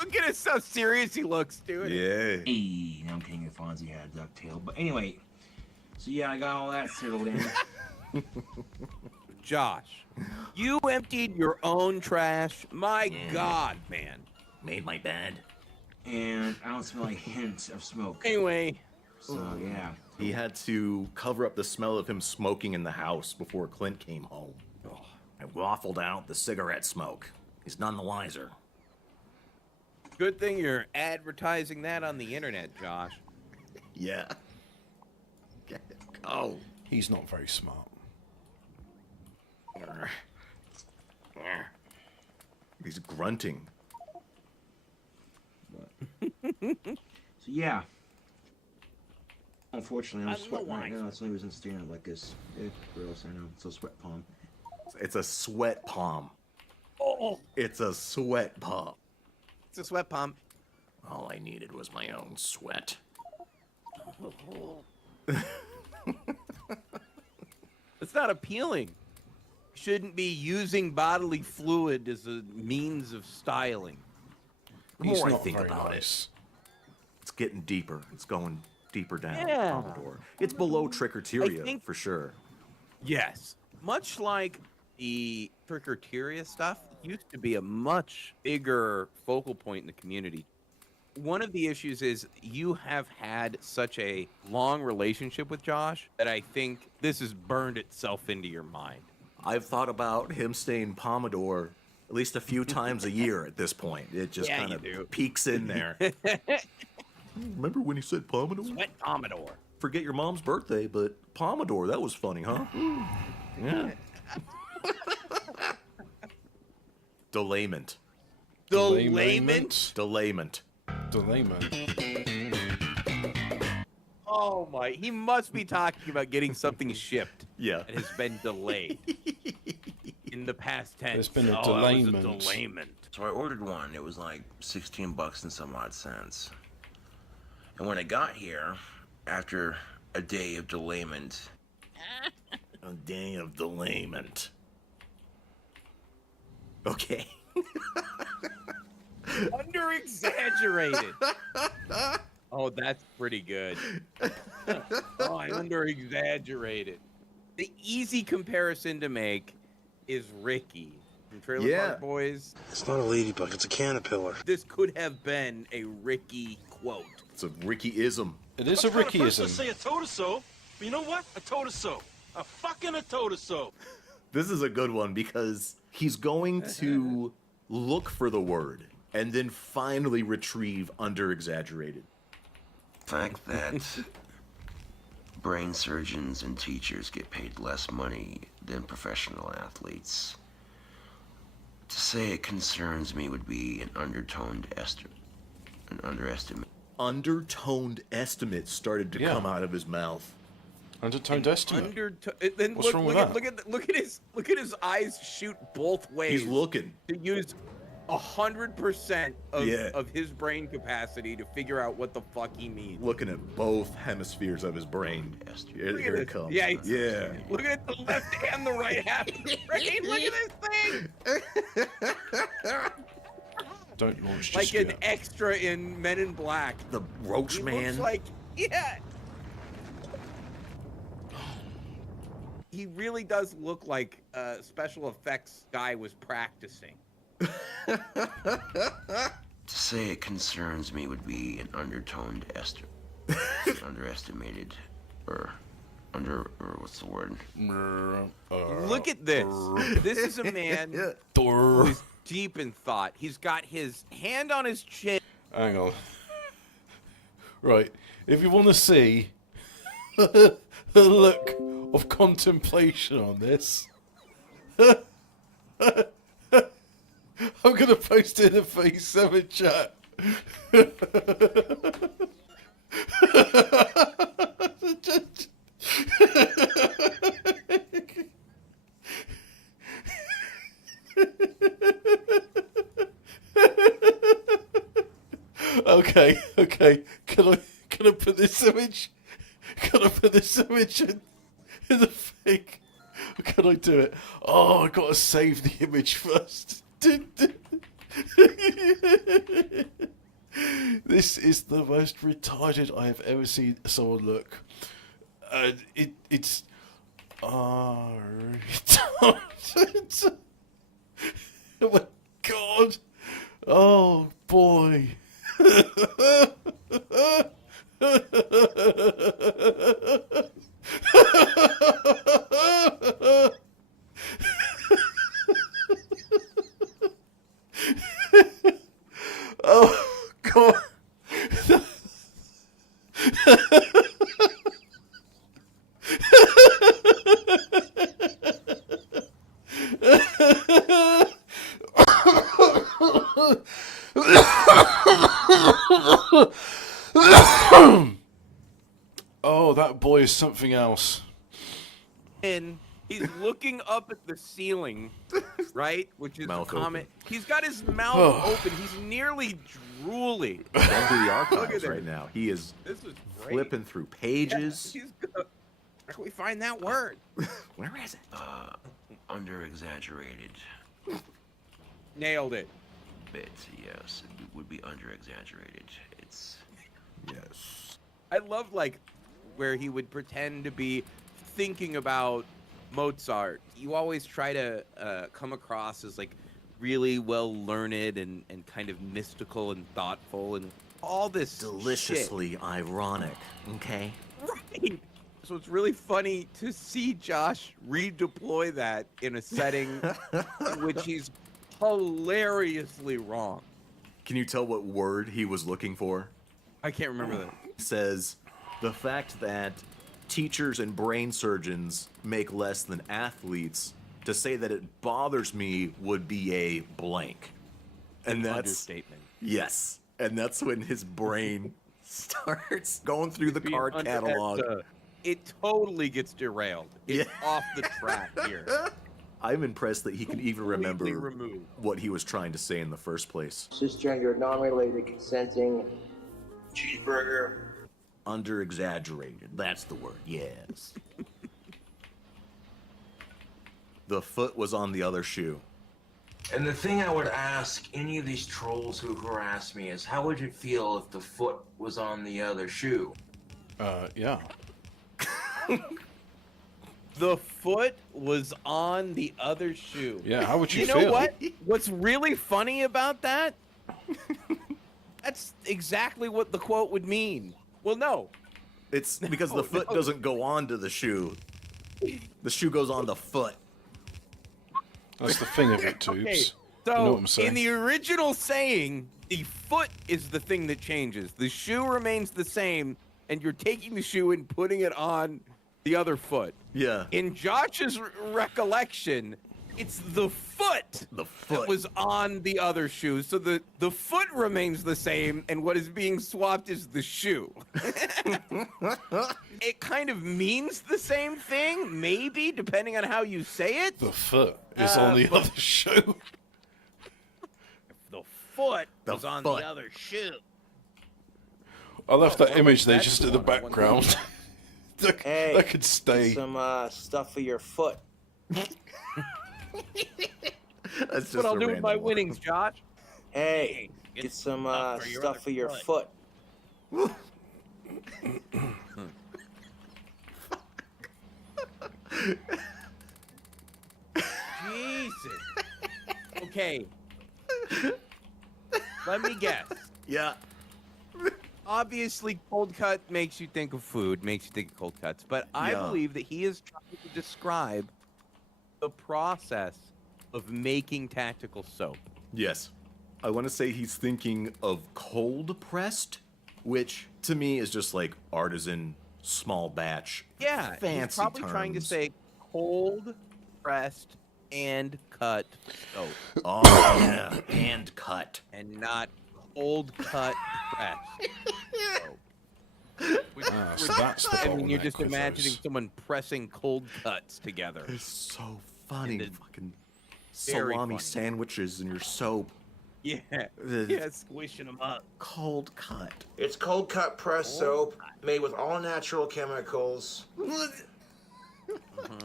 Look at how serious he looks, dude. Yeah. Hey, now I'm kidding if Fonzie had a ducktail. But anyway, so yeah, I got all that settled in. Josh, you emptied your own trash? My God, man. Made my bed. And I don't smell a hint of smoke. Anyway. So yeah. He had to cover up the smell of him smoking in the house before Clint came home. I waffled out the cigarette smoke. He's none the wiser. Good thing you're advertising that on the internet, Josh. Yeah. Go. He's not very smart. He's grunting. So yeah. Unfortunately, I'm sweating right now. That's the only reason I'm standing like this. Gross, I know. It's a sweat palm. It's a sweat palm. Oh, It's a sweat palm. it's a sweat pump. All I needed was my own sweat. It's not appealing. Shouldn't be using bodily fluid as a means of styling. The He's more I not think very about nice. it's getting deeper. It's going deeper down. Yeah. Commodore. It's below Trickerteria, I think- for sure. Yes. Much like the Trickerteria stuff, used to be a much bigger focal point in the community. One of the issues is you have had such a long relationship with Josh that I think this has burned itself into your mind. I've thought about him staying Pomodoro at least a few times a year at this point. It just Yeah, kind you of do. peeks in there. Remember when he said Pomodoro? Sweat Commodore. Forget your mom's birthday, but Pomodoro, that was funny, huh? Yeah. Delayment. Delayment? Delayment. Delayment. Oh my, he must be talking about getting something shipped. Yeah. That has been delayed. In the past tense. There's been a Oh, that was delayment. delayment. So I ordered one. It was like 16 bucks and some odd cents. And when I got here, after a day of delayment, A day of delayment. Okay. Under exaggerated. Oh, that's pretty good. Oh, I under exaggerated. The easy comparison to make is Ricky Trailer Park Boys. It's not a ladybug, it's a caterpillar. This could have been a Ricky quote. It's a Ricky-ism. It is a Ricky-ism. say a told us so, but you know what? A told us so. A fucking a told us so. This is a good one because he's going to look for the word and then finally retrieve under-exaggerated. Fact that brain surgeons and teachers get paid less money than professional athletes. To say it concerns me would be an undertoned underestimate. Undertoned estimate started to come out of his mouth. Undertoned estimate. Then What's wrong with that? Look at his eyes shoot both ways. He's looking to use 100% of his brain capacity to figure out what the fuck he means. Looking at both hemispheres of his brain. Here it comes. Yeah, yeah. Look at the left and the right half of the brain. Look at this thing. Don't launch like just an yet. extra in Men in Black. The Roach He Man. looks like, yeah. He really does look like a special effects guy was practicing. To say it concerns me would be an undertoned underestimated, or what's the word? Look at this. This is a man who's deep in thought. He's got his hand on his chin. Hang on. Right. If you want to see the look of contemplation on this, I'm going to post it in the V7 chat. Okay. Can I put this image? Can I put this image in the thing? Can I do it? Oh, I gotta save the image first. This is the most retarded I have ever seen someone look. And it's retarded. Oh my god. Oh boy. Oh god. Oh, that boy is something else. And he's looking up at the ceiling, right? Which is Mouth a comment. open. He's got his mouth open. He's nearly drooling. Going through the Look archives at right this. now. He is This is great. flipping through pages. He's gonna, where can we find that word? Where is it? Under-exaggerated. Nailed it. Bit, yes. It would be under-exaggerated. It's... Yes. I love, like, where he would pretend to be thinking about Mozart. You always try to come across as, like, really well-learned and kind of mystical and thoughtful and all this Deliciously ironic. Okay. shit. Right. So it's really funny to see Josh redeploy that in a setting in which he's hilariously wrong. Can you tell what word he was looking for? I can't remember that. It says the fact that teachers and brain surgeons make less than athletes, to say that it bothers me would be a blank. And that's Understatement. Yes. And that's when his brain starts going through the card catalog. It totally gets derailed. It's off the track here. I'm impressed that he can even remember Completely removed. what he was trying to say in the first place. Cisgender, non-related, consenting, cheeseburger. Under-exaggerated. That's the word. Yes. The foot was on the other shoe. And the thing I would ask any of these trolls who harass me is, how would you feel if the foot was on the other shoe? Yeah. The foot was on the other shoe. Yeah, how would you know feel? what? What's really funny about that? That's exactly what the quote would mean. Well, no. It's because the foot doesn't go onto the shoe. The shoe goes on the foot. That's the thing of it, Tubes. Okay, You so know what I'm saying? in the original saying, the foot is the thing that changes. The shoe remains the same, and you're taking the shoe and putting it on the other foot. Yeah. In Josh's recollection, it's the foot that was on the other shoe. So the foot remains the same, and what is being swapped is the shoe. It kind of means the same thing, maybe, depending on how you say it. The foot is on the other shoe. The foot was on the other shoe. I left that image there that's just the in the one I want to background. Hey, that could stay. Some stuff for your foot. That's what I'll do with my winnings, Josh. Hey, get some stuff for your foot. Jesus. Okay. Let me guess. Yeah. Obviously, cold cut makes you think of food, makes you think of cold cuts, but I Yeah. believe that he is trying to describe the process of making tactical soap. Yes. I want to say he's thinking of cold pressed, which to me is just like artisan, small batch. Yeah, fancy he's probably trying to terms. say cold pressed and cut soap. Oh, yeah. Hand cut. And not cold cut pressed soap. So that's the I mean, you're bottleneck just with imagining those. someone pressing cold cuts together. It's so funny. Fucking Very salami funny. sandwiches in your soap. Yeah, yeah, squishing them up. Cold cut. It's cold cut press soap made with all natural chemicals.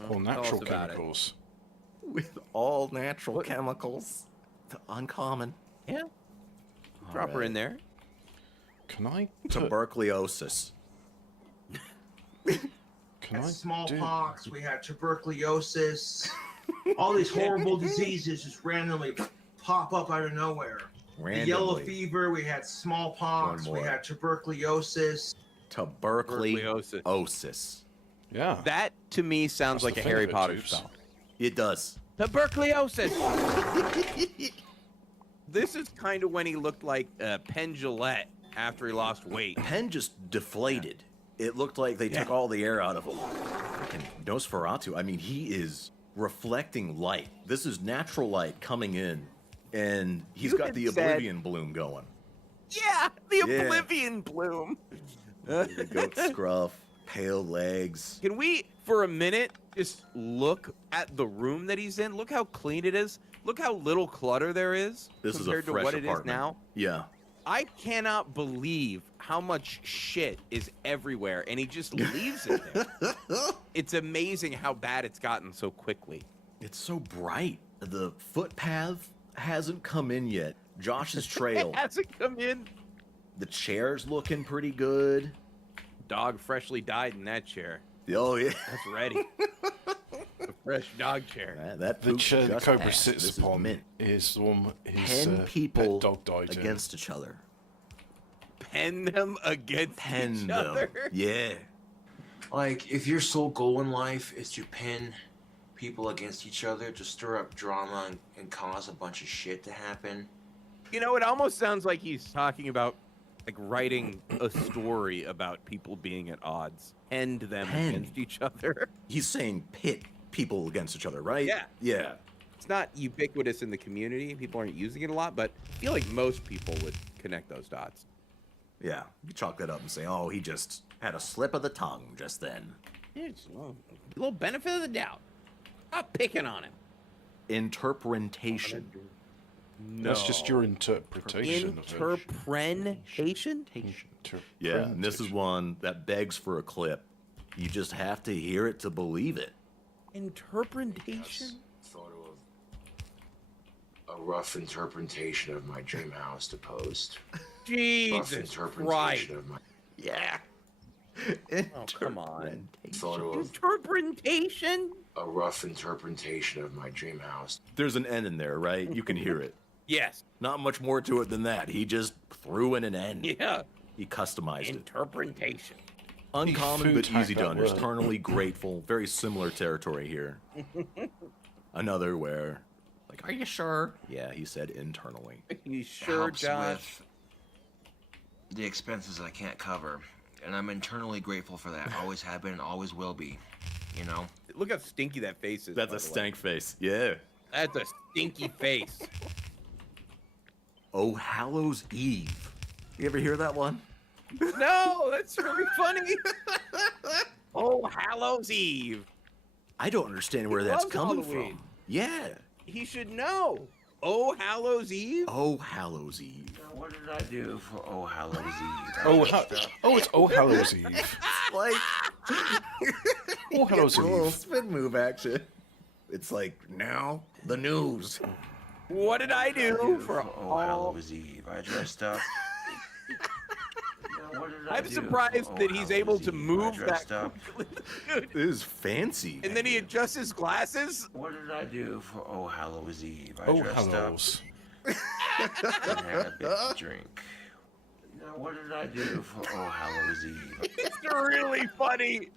Or natural Tell us about it. chemicals. With all natural chemicals. Uncommon. Yeah. Drop her in there. Can I? Tuberculosis. Can I? Smallpox, we had tuberculosis. All these horrible diseases just randomly pop up out of nowhere. The yellow Randomly. fever, we had smallpox, One we more. had tuberculosis. Tuberculosis. Yeah. That to me sounds That's like the a thing Harry of it, Potter Tubes. spell. It does. Tuberculosis. This is kind of when he looked like Penn Jillette after he lost weight. Penn just deflated. It looked like they took all the air out of him. Freaking Nosferatu. I mean, he is reflecting light. This is natural light coming in, and he's You got had the said- oblivion bloom going. Yeah, the Yeah. Oblivion bloom. The goat scruff, pale legs. Can we, for a minute, just look at the room that he's in? Look how clean it is. Look how little clutter there is This is a compared to fresh what it is apartment. now. Yeah. I cannot believe how much shit is everywhere, and he just leaves it there. It's amazing how bad it's gotten so quickly. It's so bright. The footpath hasn't come in yet. Josh's trail. It hasn't come in. The chair's looking pretty good. Dog freshly died in that chair. Oh, yeah. That's ready. A fresh dog chair. That The poop chair the just Cobra passed. sits This is upon mint. is the one his 10 people pet dog died in. against each other. Pen them against Pen each them. other. Yeah. Like, if your sole goal in life is to pin people against each other, to stir up drama and cause a bunch of shit to happen. You know, it almost sounds like he's talking about like writing a story about people being at odds. End them Pen. against each other. He's saying pit people against each other, right? Yeah. Yeah. It's not ubiquitous in the community. People aren't using it a lot, but I feel like most people would connect those dots. Yeah. You chalk that up and say, oh, he just had a slip of the tongue just then. It's a little benefit of the doubt. Stop picking on him. Interpretation. No. That's just your interpretation of it. Interpretation? Yeah, and this is one that begs for a clip. You just have to hear it to believe it. Interpretation? Photo of a rough interpretation of my dream house to post. Rough Jesus interpretation Christ. of my. Yeah. Oh, come on. Thought it was Interpretation? a rough interpretation of my dream house. There's an N in there, right? You can hear it. Yes. Not much more to it than that. He just threw in an N. Yeah. He customized it. Interpretation. Uncommon Food but type easy to that word. understand. Eternally grateful. Very similar territory here. Another where, like, are you sure? Yeah, he said internally. You sure, Helps Josh? with the expenses I can't cover, and I'm internally grateful for that. Always have been, always will be. You know. Look how stinky that face is. That's by a the way. stank face. Yeah. That's a stinky face. Oh Hallows Eve. You ever hear that one? No, that's really funny. Oh, Hallows Eve. I don't understand where He that's loves coming Halloween. from. Yeah. He should know. Oh, Hallows Eve? Oh Hallows Eve. What did I do for Oh Hallows Eve? It's Oh Hallows Eve. Like Oh Hallows a little Eve. spin move action. It's like now the news. What did I do for Oh Hallows Eve? I dressed up. What did I I'm do surprised for that Oh he's Hallows able to Eve? move I dressed that up. It is fancy. And then he adjusts his glasses. What did I do for Oh Hallows Eve? I Oh dressed Hallows. up and had a bit to drink. Now, what did I do for Oh Hallows Eve? It's really funny.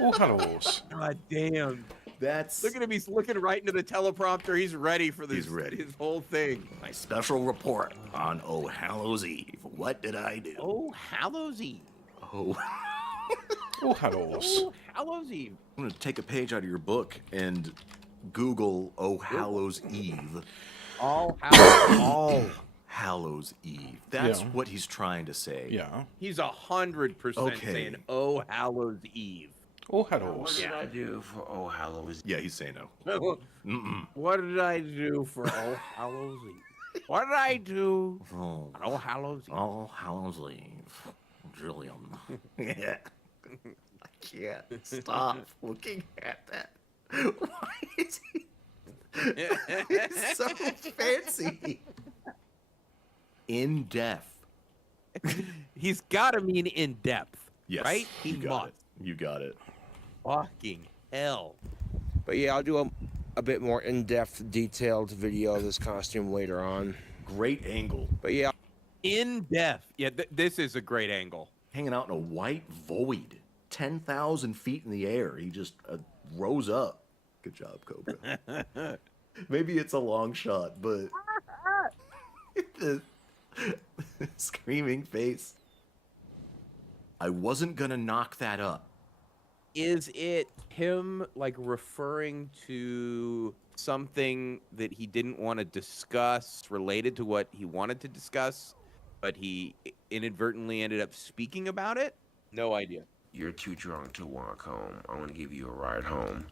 Oh Hallows. God damn. That's Look at him. He's looking right into the teleprompter. He's ready for this. He's ready. His whole thing. my special report on Oh Hallows Eve. What did I do? Oh, Hallows Eve. Oh. Oh Hallows. Oh, Hallows Eve. I'm gonna take a page out of your book and Google Oh Hallows Eve. All Hallows. All. Hallows Eve. That's Yeah. what he's trying to say. Yeah. He's 100% Okay. saying, "Oh, Hallows Eve." Oh What Hallows. did I do for Oh Hallows Eve? Yeah, he's saying no. Mm-mm. What did I do for Oh Hallows Eve? What did I do Oh, on Oh Hallows Eve? Oh Hallows Eve. Julian. Yeah. I can't stop looking at that. Why is he it's so fancy? In depth. He's got to mean in depth, Yes. right? He you got must. it. You got it. Fucking hell. But yeah, I'll do a bit more in-depth, detailed video of this costume later on. Great angle. But yeah, In depth. Yeah, this is a great angle. Hanging out in a white void, 10,000 feet in the air. He just rose up. Good job, Cobra. Maybe it's a long shot, but the screaming face. I wasn't gonna knock that up. Is it him like referring to something that he didn't want to discuss related to what he wanted to discuss, but he inadvertently ended up speaking about it? No idea. You're too drunk to walk home. I'm gonna give you a ride home.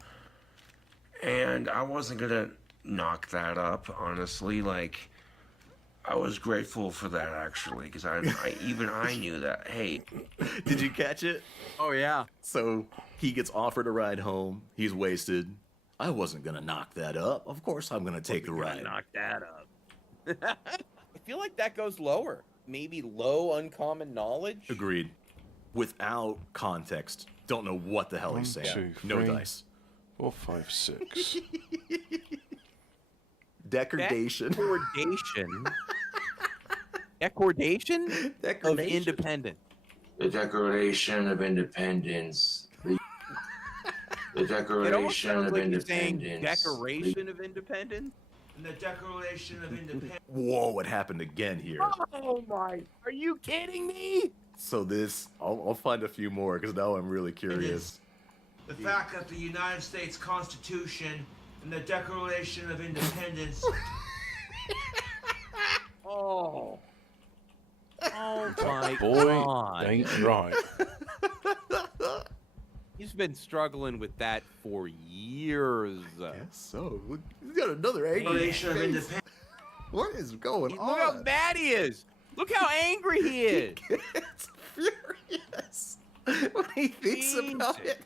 And I wasn't gonna knock that up, honestly. Like, I was grateful for that actually, because I knew that. Hey, Did you catch it? Oh yeah. So he gets offered a ride home. He's wasted. I wasn't gonna knock that up. Of course I'm gonna take the ride. Knock that up. I feel like that goes lower. Maybe low uncommon knowledge. Agreed. Without context, don't know what the hell he's saying. 1, 2, No 3, dice. 4, 5, 6. Decordation. Decordation of Decordation. independence. The Declaration of Independence. The It almost Declaration sounds of like you're saying Independence. Declaration of Independence. And the Declaration of Independence. Whoa, it happened again here. Oh my! Are you kidding me? So this, I'll find a few more because now I'm really curious. The fact that the United States Constitution and the Declaration of Independence. Oh. Oh my Boy, God. ain't right. He's been struggling with that for years. Yes, so look, he's got another angry Declaration of face. Independence. What is going Look on? how mad he is. Look how angry he is. It's furious when he thinks about it.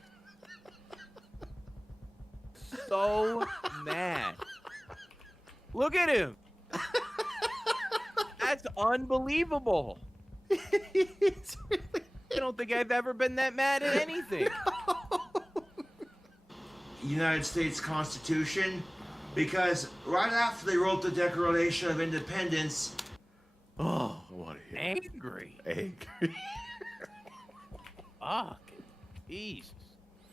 So mad. Look at him. That's unbelievable. He's really I don't think I've ever been that mad at anything. United States Constitution, because right after they wrote the Declaration of Independence, Oh, what a hit. Angry. Angry. Fuck. Jesus.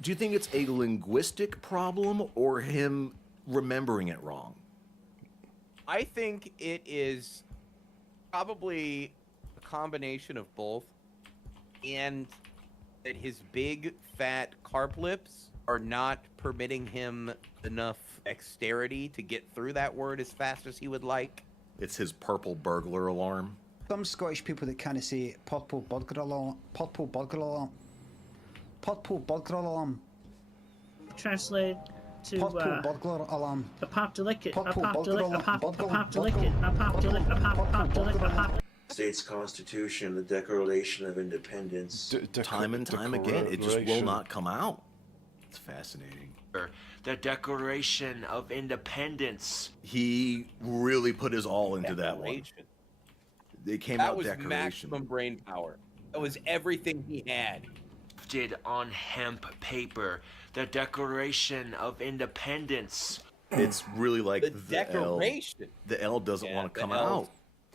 Do you think it's a linguistic problem or him remembering it wrong? I think it is probably a combination of both, and that his big, fat carp lips are not permitting him enough dexterity to get through that word as fast as he would like. It's his purple burglar alarm. Some Scottish people that kind of say purple burglar alarm, purple burglar alarm, purple burglar alarm. Translate to purple burglar alarm. Apoptolicate, Purple apoptolicate, burglar alarm. apoptolicate, apoptolicate. States Constitution, the Declaration of Independence. Time and time again, it just will not come out. It's fascinating. The Declaration of Independence. He really put his all into that one. Declaration. They came That out was Declaration. maximum brain power. That was everything he had. Did on hemp paper. The Declaration of Independence. It's really like The the Declaration. L. The L doesn't want to come L.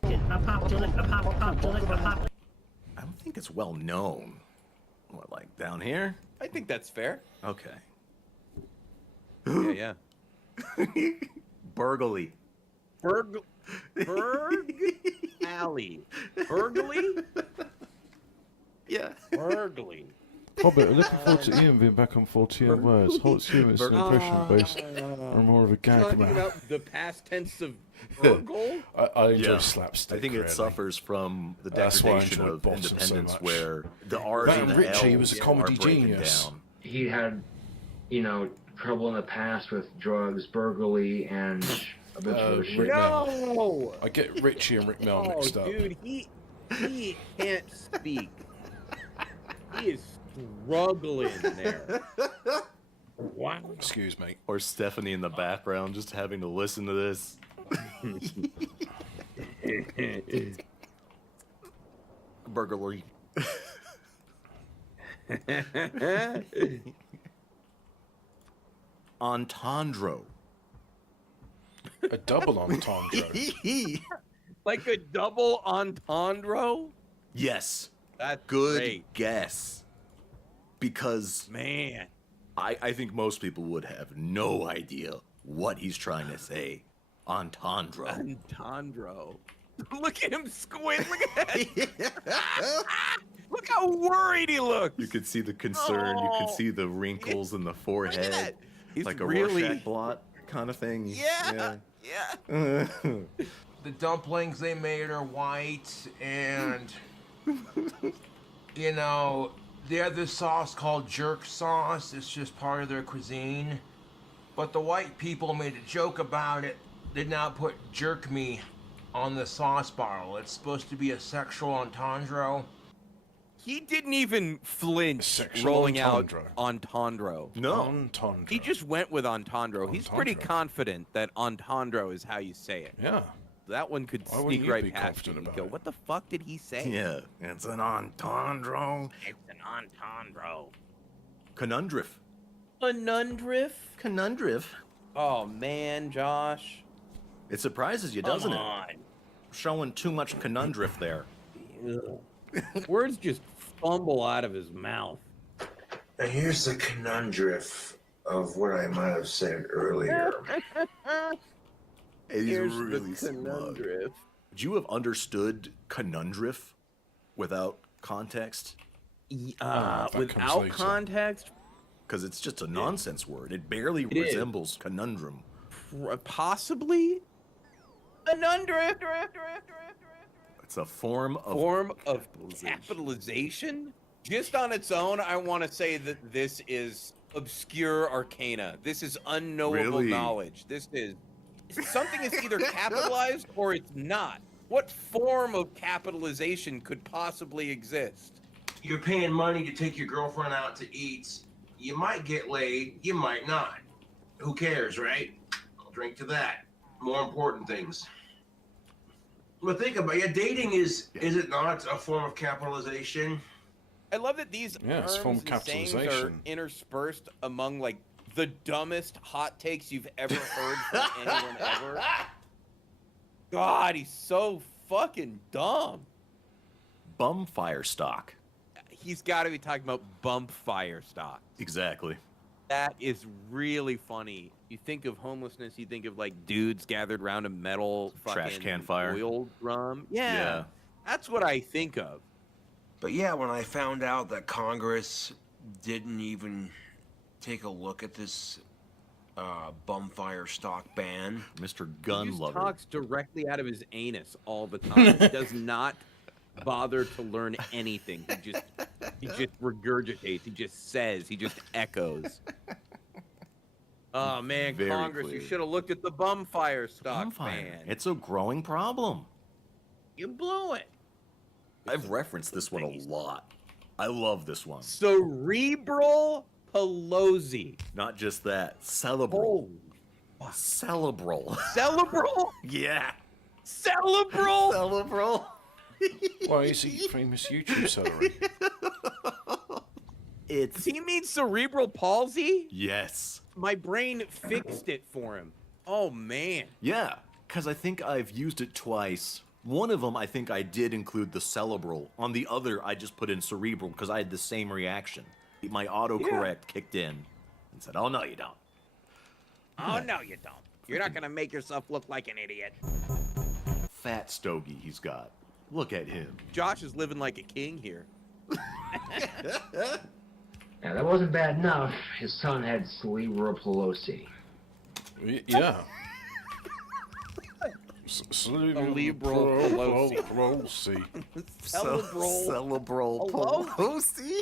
out. Apoptolicate, apoptolicate. I don't think it's well known. What, like down here? I think that's fair. Okay. Yeah. Burgley. Berg Alley. Burgley? Yeah. Burgley. Hobbit, looking forward to Ian being back on 14 words. Holt's humour is an impression based or more of a gag Talking man. about the past tense of burgle? I enjoy slapstick. I think it really. suffers from the That's why I degradation enjoy of Bottom so independence much. where the R's That and and the Richie L's was a comedy are breaking genius. down. He had, trouble in the past with drugs, burglary, and a bunch of other shit. Rick Mel. No! I get Richie and Rick Mel mixed up. Dude, he can't speak. He is struggling there. Wow. Excuse me. Or Stephanie in the background just having to listen to this. Burglary. Entendre. A double entendre. Like a double entendre? Yes. That's good great. guess. Because Man. I think most people would have no idea what he's trying to say. Entendre. Entendre. Look at him squint. Look at that. Look how worried he looks. You could see the concern. You could see the wrinkles in the forehead. that. He's like a really- Rorschach blot kind of thing. Yeah. The dumplings they made are white, and they have this sauce called jerk sauce. It's just part of their cuisine. But the white people made a joke about it. Did not put jerk me on the sauce bottle. It's supposed to be a sexual entendre. He didn't even flinch Sexual rolling entendre. out entendre. No. Entendre. He just went with entendre. He's pretty Entendre. confident that entendre is how you say it. Yeah. That one could Why wouldn't sneak you right be past you confident and about go, it? what the fuck did he say? Yeah. It's an entendre. It's an entendre. Conundriff. Conundriff? Conundriff. Oh, man, Josh. It surprises you, Come doesn't on. it? Showing too much conundriff there. Words just fumble out of his mouth. Now here's the conundrum of what I might have said earlier. He's Here's really the smug. conundriff. Would you have understood conundriff without context? that comes Without later. context, Because it's just a nonsense word. It barely It is. resembles conundrum. possibly? Conundriff. It's a form of Form of capitalization? Just on its own, I want to say that this is obscure arcana. This is unknowable Really? knowledge. This is something is either capitalized or it's not. What form of capitalization could possibly exist? You're paying money to take your girlfriend out to eat. You might get laid, you might not. Who cares, right? I'll drink to that. More important things. But think about it, dating is it not a form of capitalization? I love that these it's from terms and sayings are capitalization. interspersed among like the dumbest hot takes you've ever heard from anyone ever. God, he's so fucking dumb. Bum fire stock. He's got to be talking about bump fire stock. Exactly. That is really funny. You think of homelessness, you think of like dudes gathered around a metal Trash fucking can fire. oil drum. Yeah, that's what I think of. But yeah, when I found out that Congress didn't even take a look at this bumfire stock ban, Mr. He Gun just Lover. talks directly out of his anus all the time. He does not bother to learn anything. He just regurgitates. He just says. He just echoes. Oh man, Very Congress, you clear. should have looked at the bumfire stock Bumfire. ban. It's a growing problem. You blew it. I've referenced this one a lot. I love this one. Cerebral Pelosi. Not just that. Celebral. Oh. Celebral. Celebral? Yeah. Celebral? Celebral. Why is he famous YouTube celery? It's. Does he mean cerebral palsy? Yes. My brain fixed it for him. Oh man. Yeah, because I think I've used it twice. One of them, I think I did include the celebral. On the other, I just put in cerebral because I had the same reaction. My autocorrect kicked in and said, "Oh no, you don't." Oh no, you don't. You're not gonna make yourself look like an idiot. Fat stogie he's got. Look at him. Josh is living like a king here. Now, that wasn't bad enough. His son had cerebral Pelosi. Yeah. Cerebral Pelosi. Celebral Pelosi.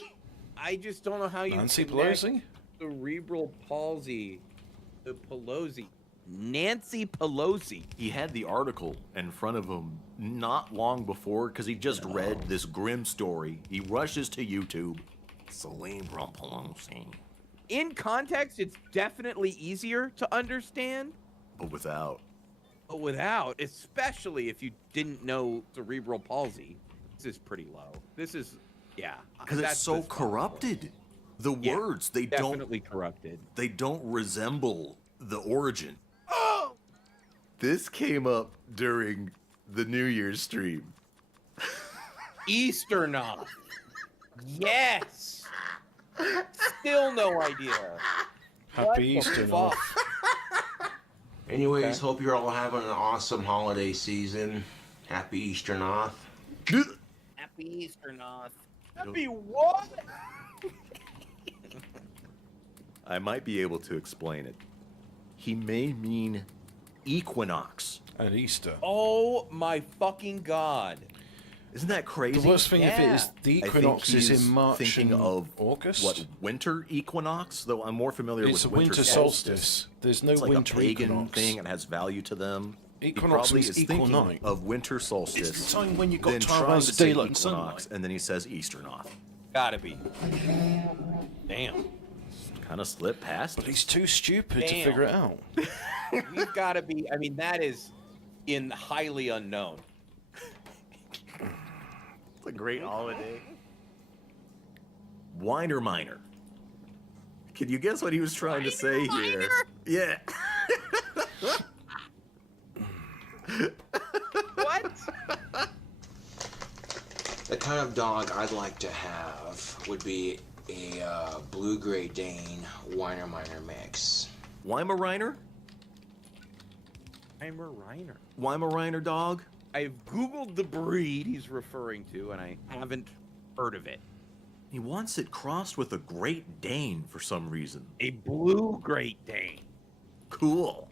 I just don't know how you Nancy connect Pelosi? cerebral palsy to Pelosi. Nancy Pelosi. He had the article in front of him not long before because he just read this grim story. He rushes to YouTube. Cerebral Pelosi. In context, it's definitely easier to understand, But without. but without, especially if you didn't know cerebral palsy, this is pretty low. This is, yeah. Because it's so corrupted. The words, they definitely corrupted. They don't resemble the origin. Oh! This came up during the New Year's stream. Easter knock. Yes. Still no idea. Happy Easter fuck? Anyways, hope you're all having an awesome holiday season. Happy Easter Noth. Happy Easter knock. Happy what? I might be able to explain it. He may mean equinox. And Easter. Oh my fucking god. Isn't that crazy? The worst thing of it is the I think equinox is he's in March thinking and of August. What, winter equinox? Though I'm more familiar It's with a winter solstice. There's no it's like winter a pagan equinox. thing and has value to them. Equinox he probably means is equal thinking night. of winter solstice. It's the time when you got then 12 tries hours to of say daylight and equinox, sunlight. and then he says Easternoth. Gotta be. Damn. Kind of slipped past. But he's too stupid to Damn. figure it out. You've gotta be, I mean, that is in highly unknown. It's a great holiday. Whiner Miner. Can you guess what he was trying to say here? Yeah. What? The kind of dog I'd like to have would be a blue Great Dane Weimaraner mix. Weimaraner? Weimaraner. Weimaraner dog? I've Googled the breed he's referring to, and I haven't heard of it. He wants it crossed with a Great Dane for some reason. A blue Great Dane. Cool.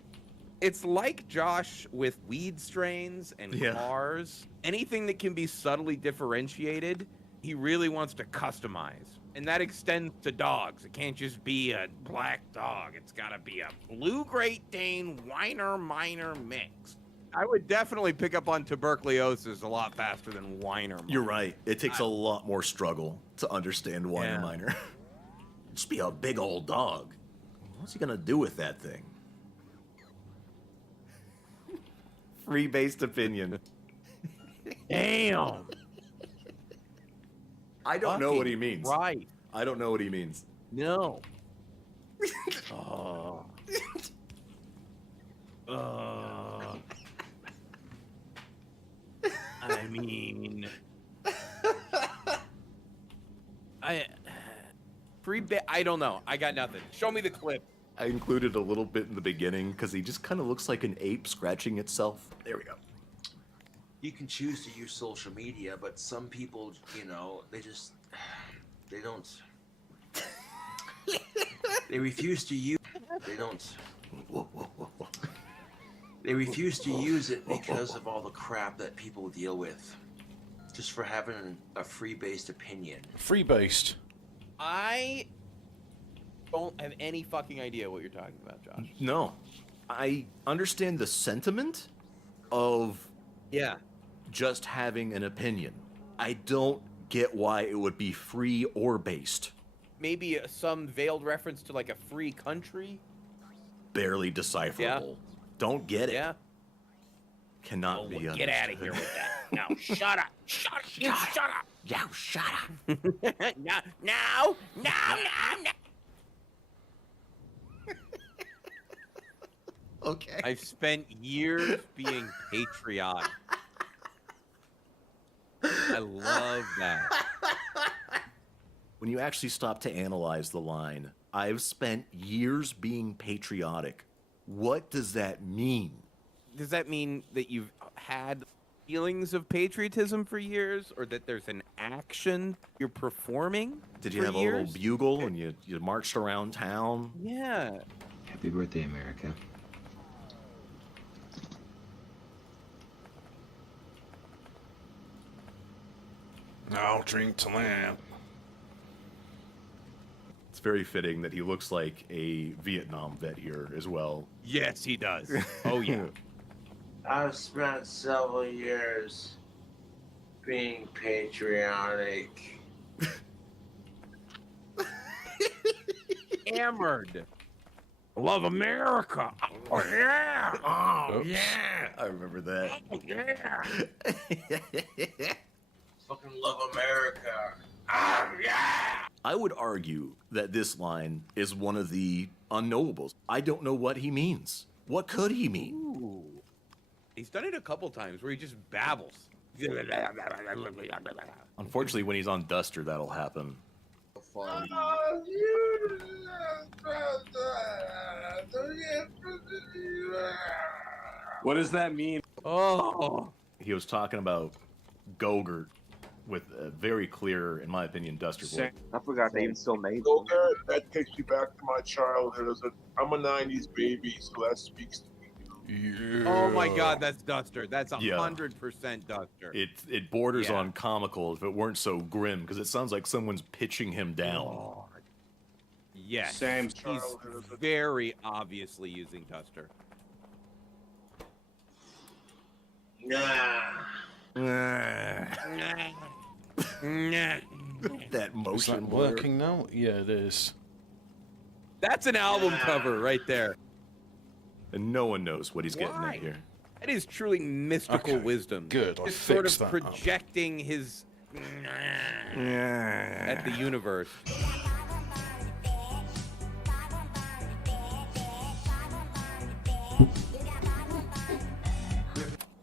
It's like Josh with weed strains and Yeah. cars. Anything that can be subtly differentiated, he really wants to customize. And that extends to dogs. It can't just be a black dog. It's got to be a blue Great Dane Weimaraner mix. I would definitely pick up on tuberculosis a lot faster than Weimaraner. You're right. It takes a lot more struggle to understand Weimaraner. Just be a big old dog. What's he gonna do with that thing? Free-based opinion. Damn. I don't know what he fucking means. right. I don't know what he means. No. Oh. I mean, I don't know. I got nothing. Show me the clip. I included a little bit in the beginning because he just kind of looks like an ape scratching itself. There we go. You can choose to use social media, but some people, they don't. They refuse to use. They don't. They refuse to use it because of all the crap that people deal with, just for having a free-based opinion. Free-based. I don't have any fucking idea what you're talking about, Josh. No. I understand the sentiment of just having an opinion. I don't get why it would be free or based. Maybe some veiled reference to like a free country? Barely decipherable. Don't get it. Yeah. Cannot be understood. Get out of here with that. No, shut up. Shut up. You shut up. Yo, shut up. No. Okay. I've spent years being patriotic. I love that. When you actually stop to analyze the line, I've spent years being patriotic. What does that mean? Does that mean that you've had feelings of patriotism for years, or that there's an action you're performing? Did you for have a years? little bugle and you marched around town? Yeah. Happy birthday, America. I'll drink to that. It's very fitting that he looks like a Vietnam vet here as well. Yes, he does. Oh, yeah. I've spent several years being patriotic. Hammered. Love America. Oh, yeah. Oh, yeah. I remember that. Oh, yeah. Fucking love America. Oh, yeah. I would argue that this line is one of the unknowables. I don't know what he means. What could he mean? Ooh. He's done it a couple times where he just babbles. Unfortunately, when he's on Duster, that'll happen. What does that mean? Oh. He was talking about Gogurt with a very clear, in my opinion, Duster voice. I forgot they even still made So that takes me back to my childhood. I'm a 90s baby, so that speaks to me. Yeah. Oh my God, that's Duster. That's 100% Duster. It borders on comical if it weren't so grim, because it sounds like someone's pitching him down. Yes. Same He's childhood. very obviously using Duster. Nah. That Is motion that blur. working now? Yeah, it is. That's an album cover right there. And no one knows what he's getting Why? at here. That is truly mystical Okay, wisdom. good, I Just sort of fixed that up. projecting his at the universe.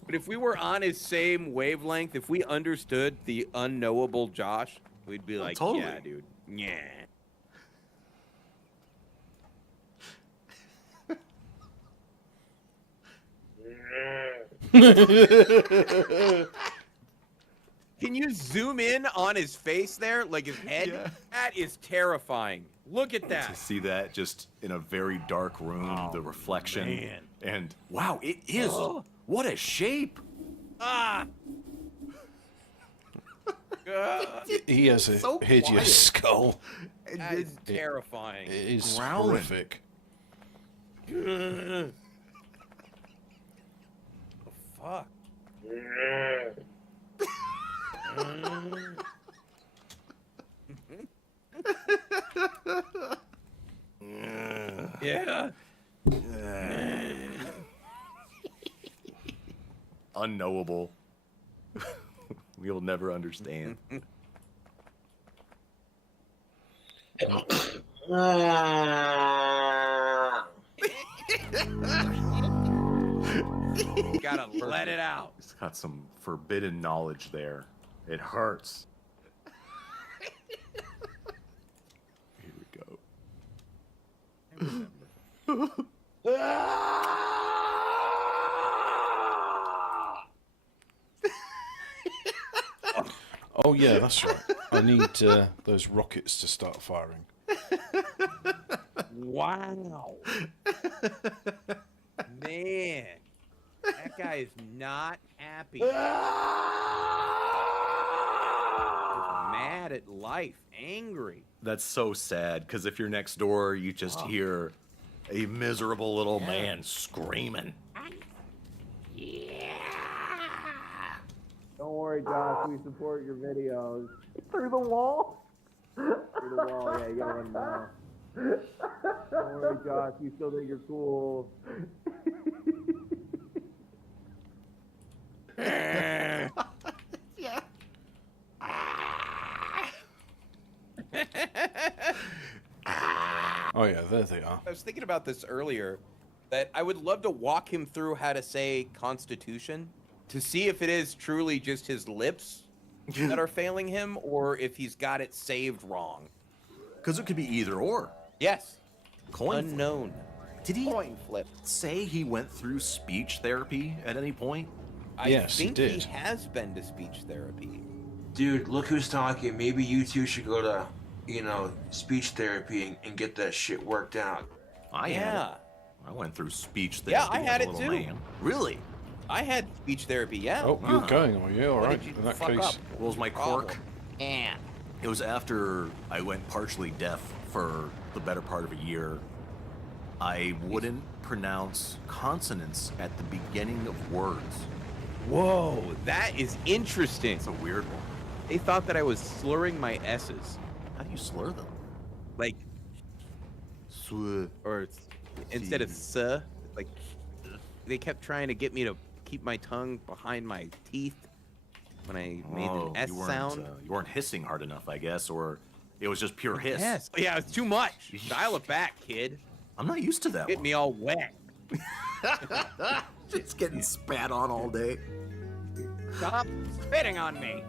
But if we were on his same wavelength, if we understood the unknowable Josh, we'd be like, totally. yeah, dude. Yeah. Can you zoom in on his face there? Like his head? Yeah. That is terrifying. Look at To that. see that just in a very dark room, the reflection. man. And wow, it is. What a shape. Ah. He has a So hideous quiet. skull. That is terrifying. It is Growling. horrific. The fuck? Yeah. Unknowable. We'll never understand. Gotta let it out. It's got some forbidden knowledge there. It hurts. Here we go. Oh yeah, that's right. I need those rockets to start firing. Wow. Man, that guy is not happy. He's mad at life, angry. That's so sad, because if you're next door, you just hear a miserable little man screaming. Don't worry, Josh. We support your videos. Through the wall? Through the wall, yeah, you gotta let him know. Don't worry, Josh. We still think you're cool. Yeah. Oh yeah, there they are. I was thinking about this earlier, that I would love to walk him through how to say Constitution to see if it is truly just his lips that are failing him or if he's got it saved wrong. Because it could be either or. Yes. Coin Unknown. Did he Coin flip. say he went through speech therapy at any point? Yes, he I think did. he has been to speech therapy. Dude, look who's talking. Maybe you two should go to, speech therapy and get that shit worked out. I went through speech therapy. Yeah, I had as a it little too. man. Really? I had speech therapy, yeah. Oh, you're going, are you? All What right. did you In that fuck case, up? What was my quirk? Problem. Yeah. It was after I went partially deaf for the better part of a year. I wouldn't pronounce consonants at the beginning of words. Whoa, that is interesting. It's a weird one. They thought that I was slurring my S's. How do you slur them? Like, Sw- or it's, instead of "s," like, they kept trying to get me to keep my tongue behind my teeth when I made an S sound. You weren't hissing hard enough, I guess, or it was just pure hiss. Yes. Yeah, it's too much. Dial it back, kid. I'm not used to that Get one. me all wet. Just getting spat on all day. Stop spitting on me.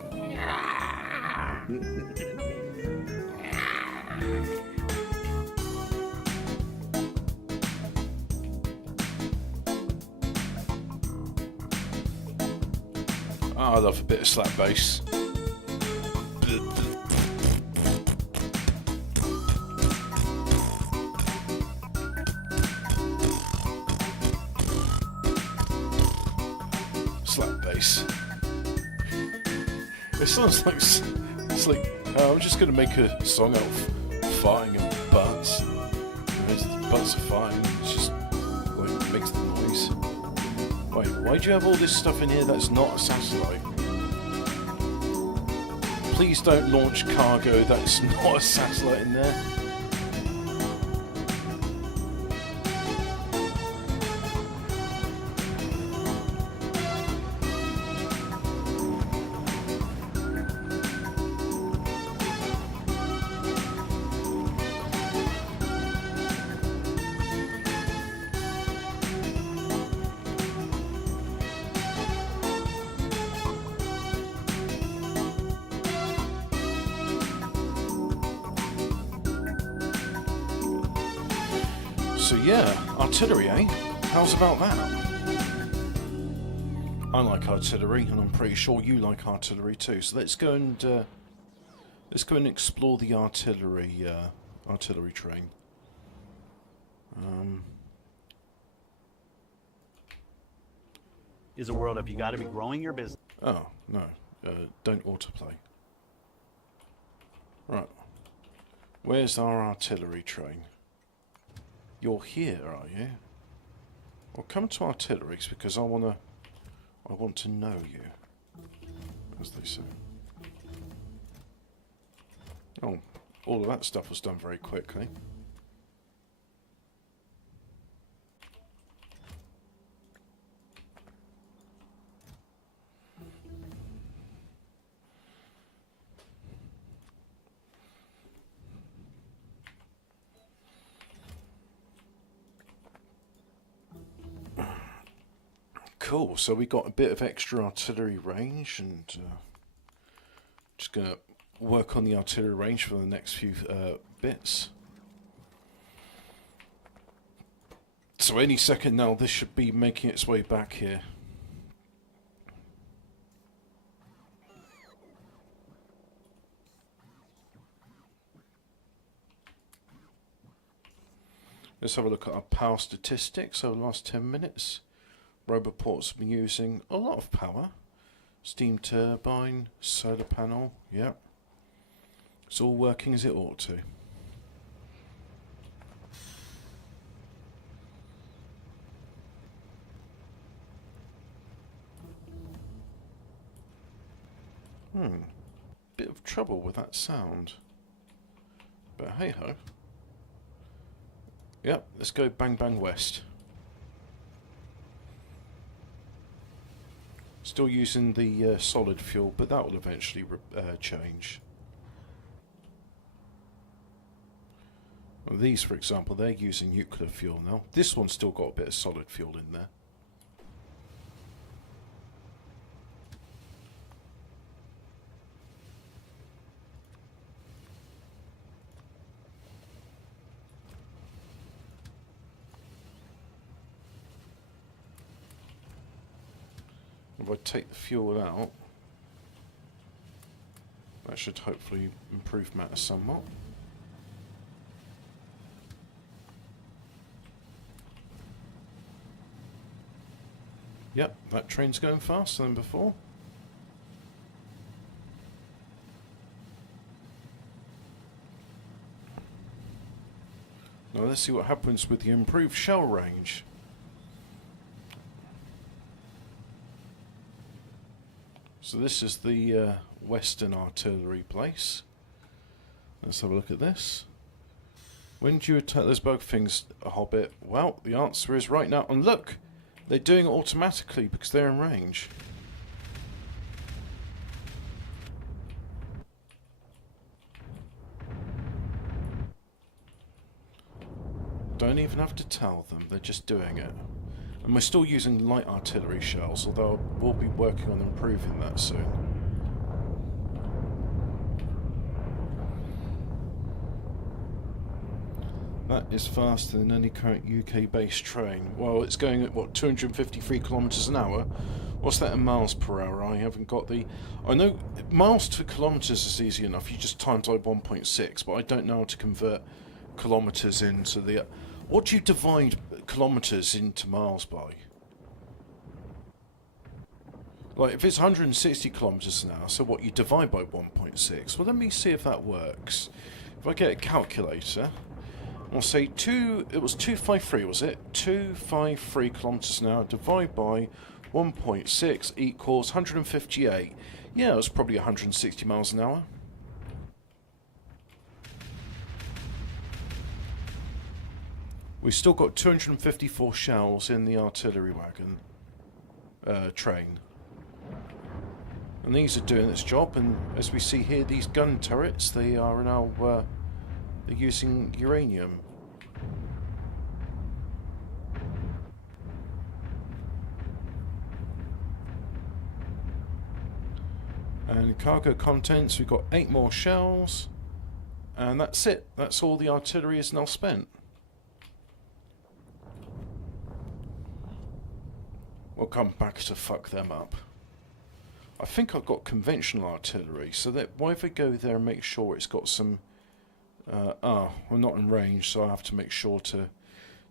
oh, I love a bit of slap bass. Slap bass. It sounds like it's like I'm just gonna make a song out of farting and butts. The butts are fine. It's just like makes the noise. Wait, why do you have all this stuff in here that's not a satellite? Please don't launch cargo that's not a satellite in there. So yeah, artillery, eh? How's about that? I like artillery, and I'm pretty sure you like artillery too. So let's go and explore the artillery train. Is a world of you got to be growing your business. Oh no, don't autoplay. Right, where's our artillery train? You're here, are you? Well, come to artilleries because I want to know you, as they say. Oh, all of that stuff was done very quickly. Cool, so we got a bit of extra artillery range, and just going to work on the artillery range for the next few bits. So any second now, this should be making its way back here. Let's have a look at our power statistics over the last 10 minutes. Roboports have been using a lot of power. Steam turbine, solar panel, yeah. It's all working as it ought to. Bit of trouble with that sound. But hey ho. Yep, let's go bang bang west. Still using the solid fuel, but that will eventually change. Well, these, for example, they're using nuclear fuel now. This one's still got a bit of solid fuel in there. If I take the fuel out, that should hopefully improve matters somewhat. Yep, that train's going faster than before. Now let's see what happens with the improved shell range. So this is the Western Artillery place. Let's have a look at this. When do you attack those bug things, Hobbit? Well, the answer is right now. And look! They're doing it automatically because they're in range. Don't even have to tell them, they're just doing it. And we're still using light artillery shells, although we'll be working on improving that soon. That is faster than any current UK-based train. Well, it's going at, what, 253 kilometres an hour? What's that in miles per hour? I haven't got the... I know miles to kilometres is easy enough. You just times by 1.6, but I don't know how to convert kilometres into the... What do you divide kilometres into miles by? Like, if it's 160 kilometres an hour, so what, you divide by 1.6? Well, let me see if that works. If I get a calculator... I'll say it was 253, was it? 253 kilometres an hour divided by 1.6 equals 158. Yeah, it was probably 160 miles an hour. We've still got 254 shells in the artillery wagon train. And these are doing its job, and as we see here, these gun turrets, they are now... they're using uranium. And cargo contents, we've got 8 more shells. And that's it. That's all the artillery is now spent. We'll come back to fuck them up. I think I've got conventional artillery, so that why if we go there and make sure it's got some... we're not in range, so I have to make sure to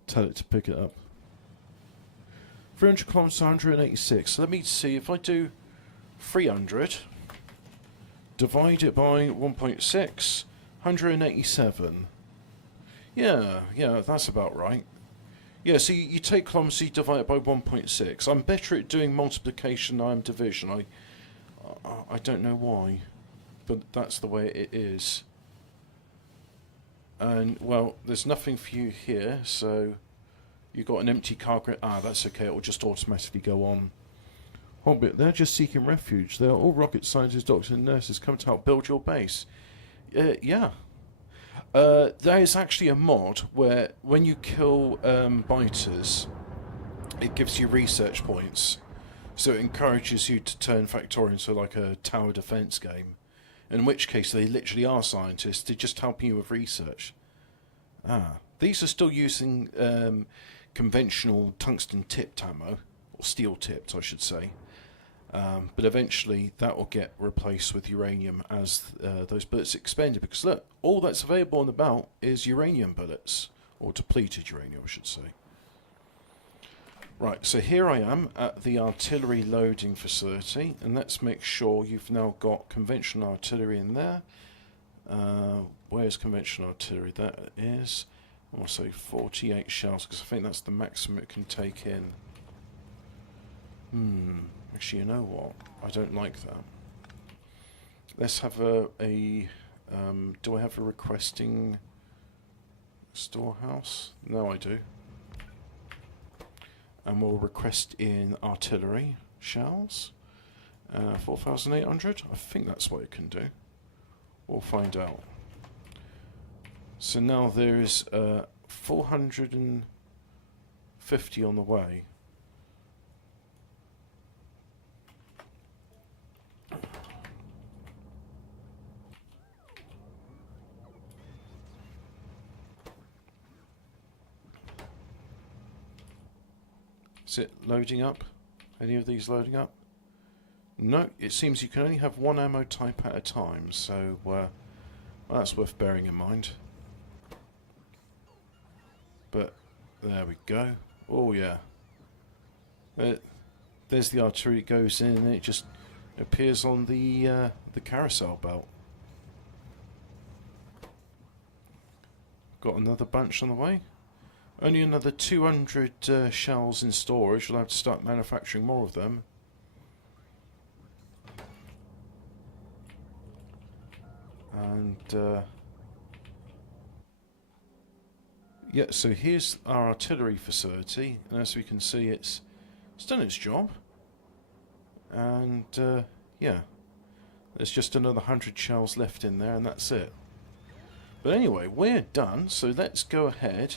tell it to pick it up. 300 kilometers, 186. So let me see if I do 300, divide it by 1.6, 187. Yeah, that's about right. Yeah, so you take kilometers, you divide it by 1.6. I'm better at doing multiplication than I am division. I don't know why, but that's the way it is. And, well, there's nothing for you here, so you've got an empty cargo. Ah, that's okay, it will just automatically go on. Hobbit, they're just seeking refuge. They're all rocket scientists, doctors and nurses come to help build your base. Yeah. There is actually a mod where when you kill biters, it gives you research points. So it encourages you to turn Factorio into like a tower defense game. In which case they literally are scientists, they're just helping you with research. These are still using conventional tungsten tipped ammo, or steel tipped I should say. But eventually that will get replaced with uranium as those bullets expended, because look, all that's available on the belt is uranium bullets, or depleted uranium I should say. Right, so here I am at the artillery loading facility, and let's make sure you've now got conventional artillery in there. Where's conventional artillery? That is, I want to say 48 shells, because I think that's the maximum it can take in. Actually, you know what? I don't like that. Let's have do I have a requesting storehouse? No, I do. And we'll request in artillery shells. 4,800? I think that's what it can do. We'll find out. So now there is 450 on the way. Is it loading up? Any of these loading up? No, it seems you can only have one ammo type at a time, so well, that's worth bearing in mind. But there we go. Oh yeah. There's the artillery, it goes in and it just appears on the carousel belt. Got another bunch on the way. Only another 200 shells in storage. You'll have to start manufacturing more of them. And yeah, so here's our artillery facility, and as we can see, it's done its job. And yeah, there's just another 100 shells left in there, and that's it. But anyway, we're done. So let's go ahead,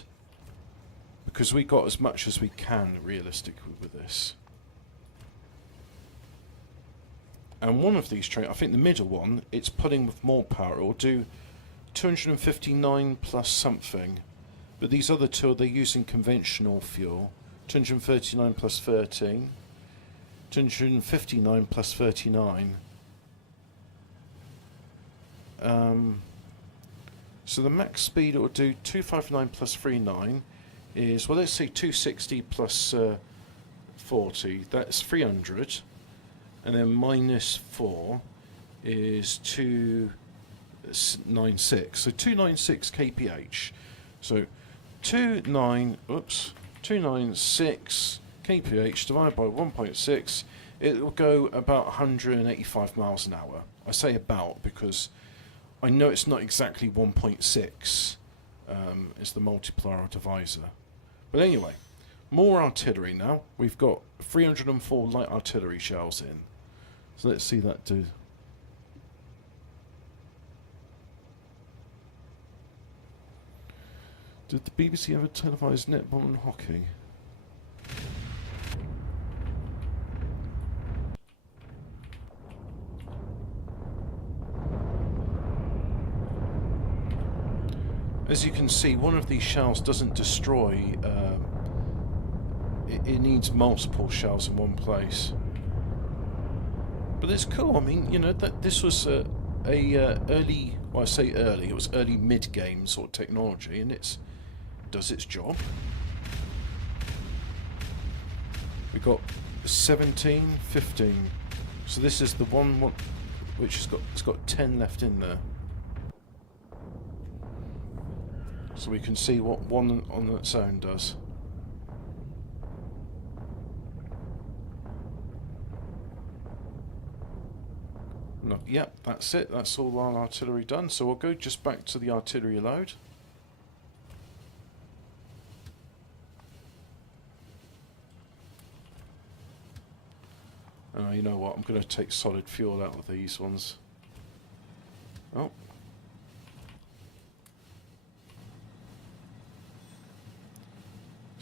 because we got as much as we can realistically with this. And one of these trains, I think the middle one, it's putting with more power. It will do 259 plus something. But these other two, they're using conventional fuel. 239 plus 13. 259 plus 39. So the max speed it will do 259 plus 39 is, well, let's say 260 plus 40. That's 300. And then minus 4 is 296. So 296 kph. So 296 kph divided by 1.6, it will go about 185 miles an hour. I say about because I know it's not exactly 1.6 is the multiplier or divisor. But anyway, more artillery now. We've got 304 light artillery shells in. So let's see that do. Did the BBC ever televise netball and hockey? As you can see, one of these shells doesn't destroy. It needs multiple shells in one place. But it's cool. I mean, you know, that this was early. Well, I say early. It was early mid-game sort of technology, and it does its job. We got 17, 15. So this is the one which has got 10 left in there. So we can see what one on its own does. No, yep, that's it. That's all our artillery done. So we'll go just back to the artillery load. You know what? I'm going to take solid fuel out of these ones. Oh.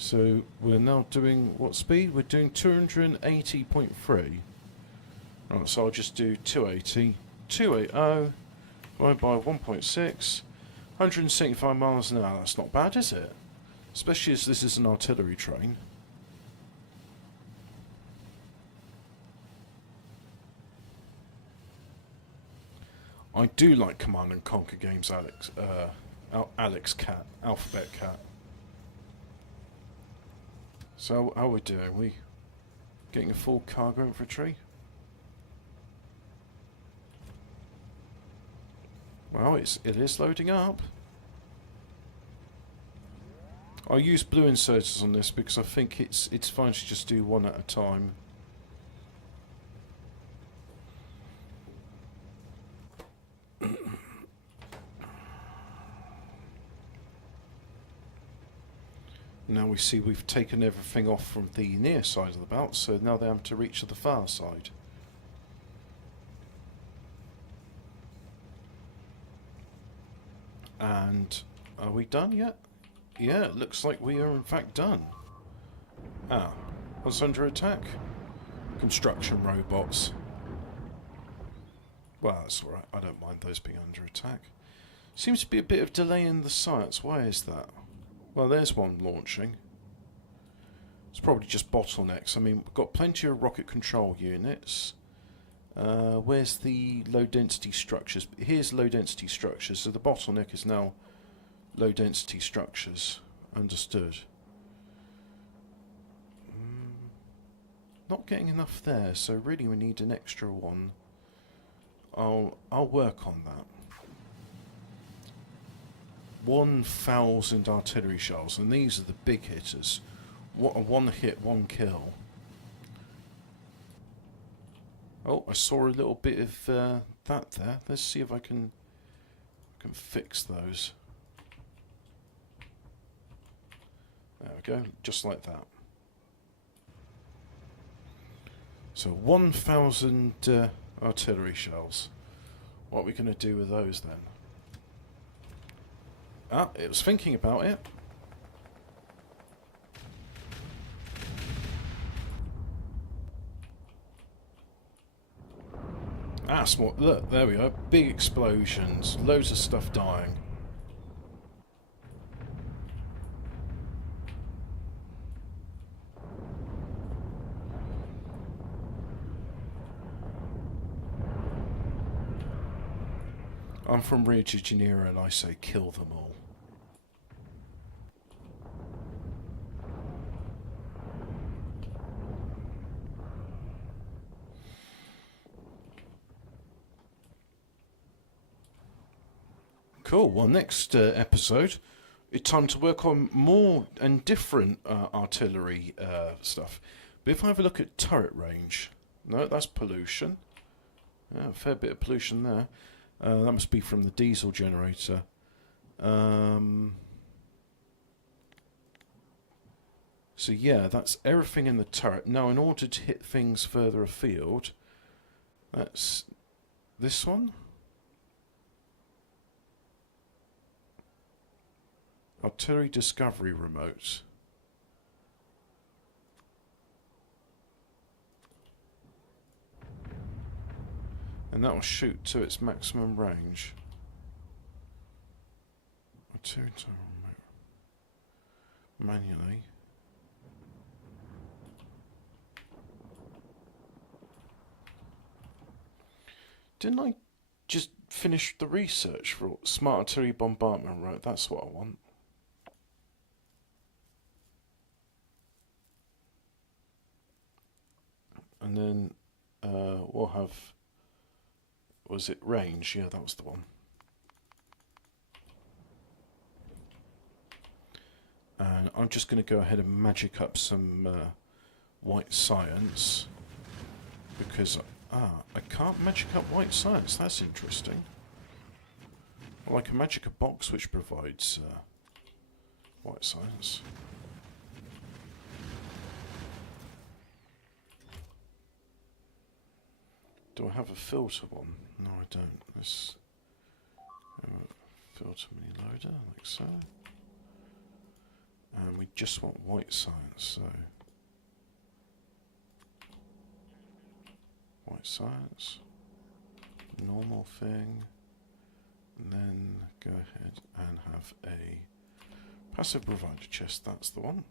So we're now doing what speed? We're doing 280.3. Right, so I'll just do 280 divided by 1.6, 175 miles an hour. That's not bad, is it? Especially as this is an artillery train. I do like Command and Conquer games, Alex. Alex Cat, Alphabet Cat. So how are we doing? We getting a full cargo infantry? Well, it is loading up. I use blue inserters on this because I think it's fine to just do one at a time. Now we see we've taken everything off from the near side of the belt, so now they have to reach to the far side. And are we done yet? Yeah, it looks like we are in fact done. Ah, what's under attack? Construction robots. Well, that's alright, I don't mind those being under attack. Seems to be a bit of delay in the sights, why is that? Well, there's one launching. It's probably just bottlenecks. I mean, we've got plenty of rocket control units. Where's the low density structures? Here's low density structures, so the bottleneck is now low density structures. Understood. Not getting enough there, so really we need an extra one. I'll work on that. 1,000 artillery shells, and these are the big hitters. What a one hit, one kill. Oh, I saw a little bit of that there. Let's see if I can fix those. There we go, just like that. So 1,000 artillery shells. What are we going to do with those then? Ah, it was thinking about it. Ah, smart. Look, there we go. Big explosions. Loads of stuff dying. I'm from Rio de Janeiro and I say kill them all. Cool, well next episode, it's time to work on more and different artillery stuff. But if I have a look at turret range, no, that's pollution. Yeah, a fair bit of pollution there. That must be from the diesel generator. So yeah, that's everything in the turret. Now in order to hit things further afield, that's this one. Artillery discovery remote. And that will shoot to its maximum range. Artillery remote. Manually. Didn't I just finish the research for smart artillery bombardment? Right, that's what I want. And then we'll have, was it range? Yeah, that was the one. And I'm just going to go ahead and magic up some white science, because I can't magic up white science. That's interesting. Well, I can magic a box which provides white science. Do I have a filter one? No, I don't. Let's have a filter mini loader, like so. And we just want white science, so white science, normal thing, and then go ahead and have a passive provider chest, that's the one.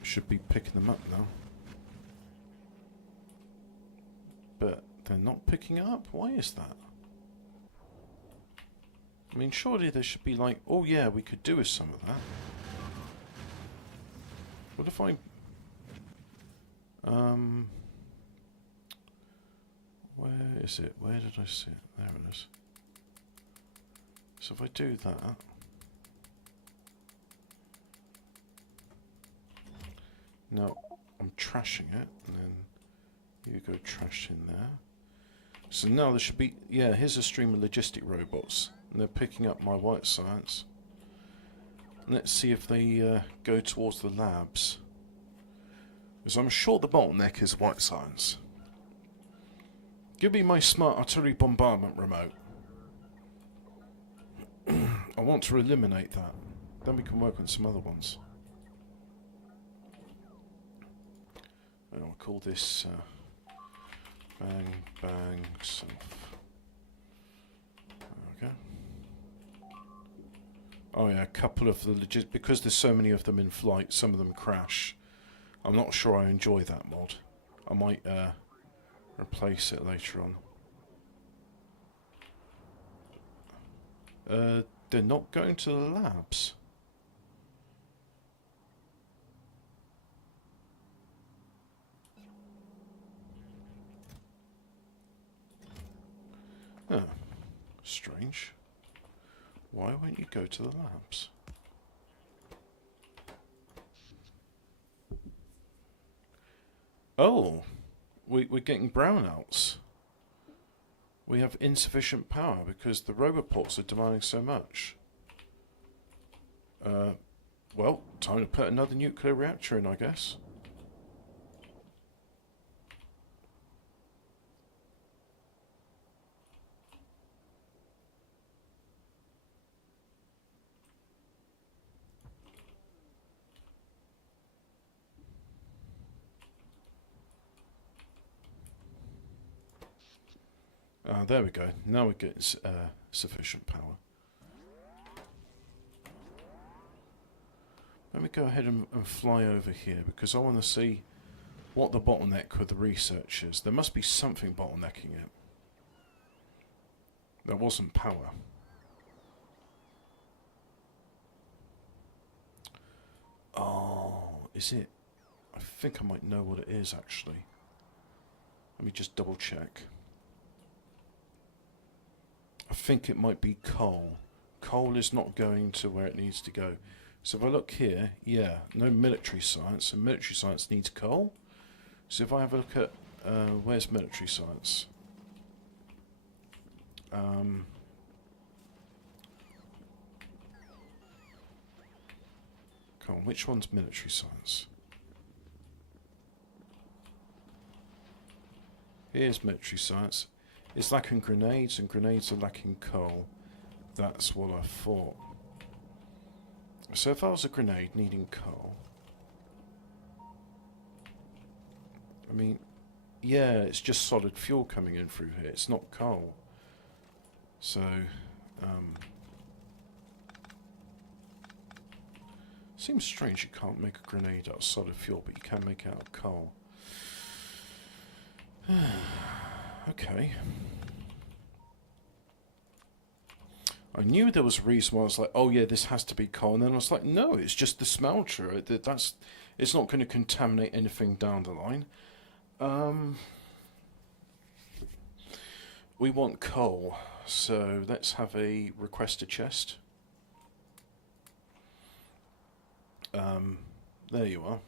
Should be picking them up now. But they're not picking up? Why is that? I mean, surely there should be like, oh yeah, we could do with some of that. What if I... where is it? Where did I see it? There it is. So if I do that... No, I'm trashing it, and then you go trash in there. So now there should be, yeah, here's a stream of logistic robots, and they're picking up my white science. Let's see if they go towards the labs. Because I'm sure the bottleneck is white science. Give me my smart artillery bombardment remote. I want to eliminate that. Then we can work on some other ones. And I'll call this bang bang self. Okay. Oh yeah, a couple of the legit, because there's so many of them in flight, some of them crash. I'm not sure I enjoy that mod. I might replace it later on. They're not going to the labs. Oh, strange. Why won't you go to the labs? Oh, we're getting brownouts. We have insufficient power because the roboports are demanding so much. Well, time to put another nuclear reactor in, I guess. There we go. Now we get sufficient power. Let me go ahead and fly over here because I want to see what the bottleneck with the research is. There must be something bottlenecking it. There wasn't power. Oh, is it? I think I might know what it is actually. Let me just double check. I think it might be coal. Coal is not going to where it needs to go. So if I look here, yeah, no military science, and military science needs coal. So if I have a look at, where's military science? Come on, which one's military science? Here's military science. It's lacking grenades, and grenades are lacking coal. That's what I thought. So if I was a grenade needing coal... I mean, yeah, it's just solid fuel coming in through here. It's not coal. So, seems strange you can't make a grenade out of solid fuel, but you can make it out of coal. Okay. I knew there was a reason why I was like, oh yeah, this has to be coal, and then I was like, no, it's just the smelter. It's not going to contaminate anything down the line. We want coal, so let's have a request a chest. There you are.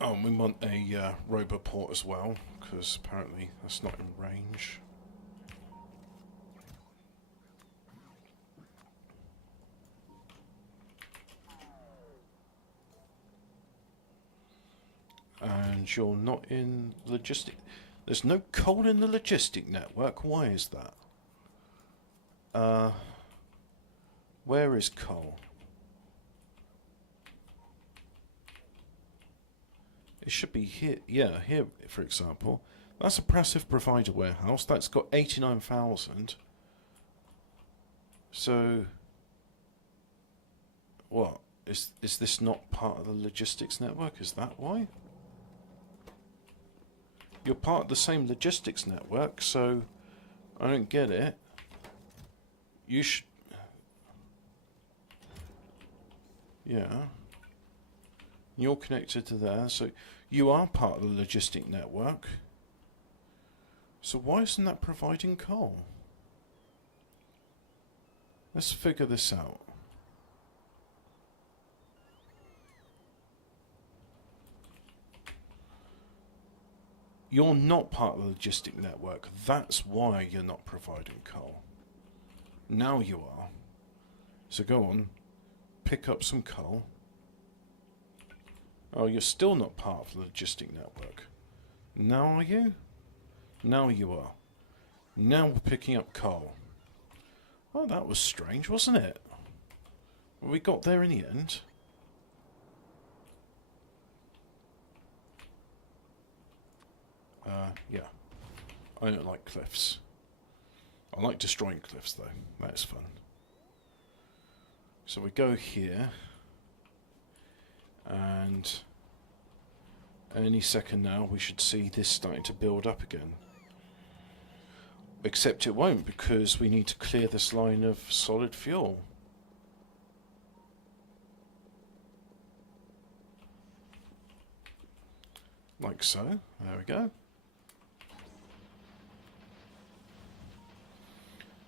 Oh, and we want a Roboport as well, because apparently that's not in range. And you're not in logistic. There's no coal in the logistic network. Why is that? Where is coal? It should be here. Yeah, here, for example. That's a passive provider warehouse. That's got 89,000. So, what? Is this not part of the logistics network? Is that why? You're part of the same logistics network, so I don't get it. You should... Yeah. You're connected to there, so you are part of the logistic network. So why isn't that providing coal? Let's figure this out. You're not part of the logistic network. That's why you're not providing coal. Now you are. So go on, pick up some coal. Oh, you're still not part of the logistic network. Now are you? Now you are. Now we're picking up coal. Oh, that was strange, wasn't it? Well, we got there in the end. Yeah. I don't like cliffs. I like destroying cliffs, though. That's fun. So we go here. And any second now we should see this starting to build up again. Except it won't, because we need to clear this line of solid fuel. Like so. There we go.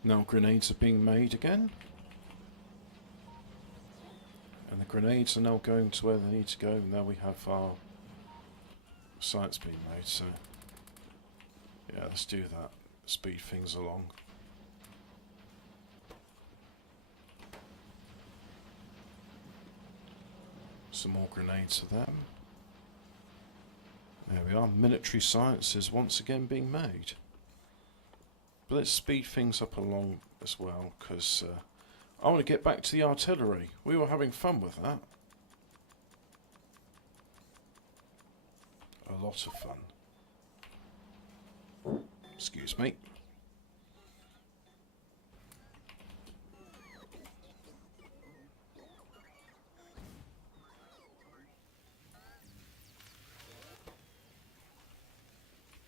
Now grenades are being made again. And the grenades are now going to where they need to go. Now we have our sites being made, so yeah, let's do that. Speed things along. Some more grenades for them. There we are. Military science is once again being made. But let's speed things up along as well, because I want to get back to the artillery. We were having fun with that. A lot of fun. Excuse me.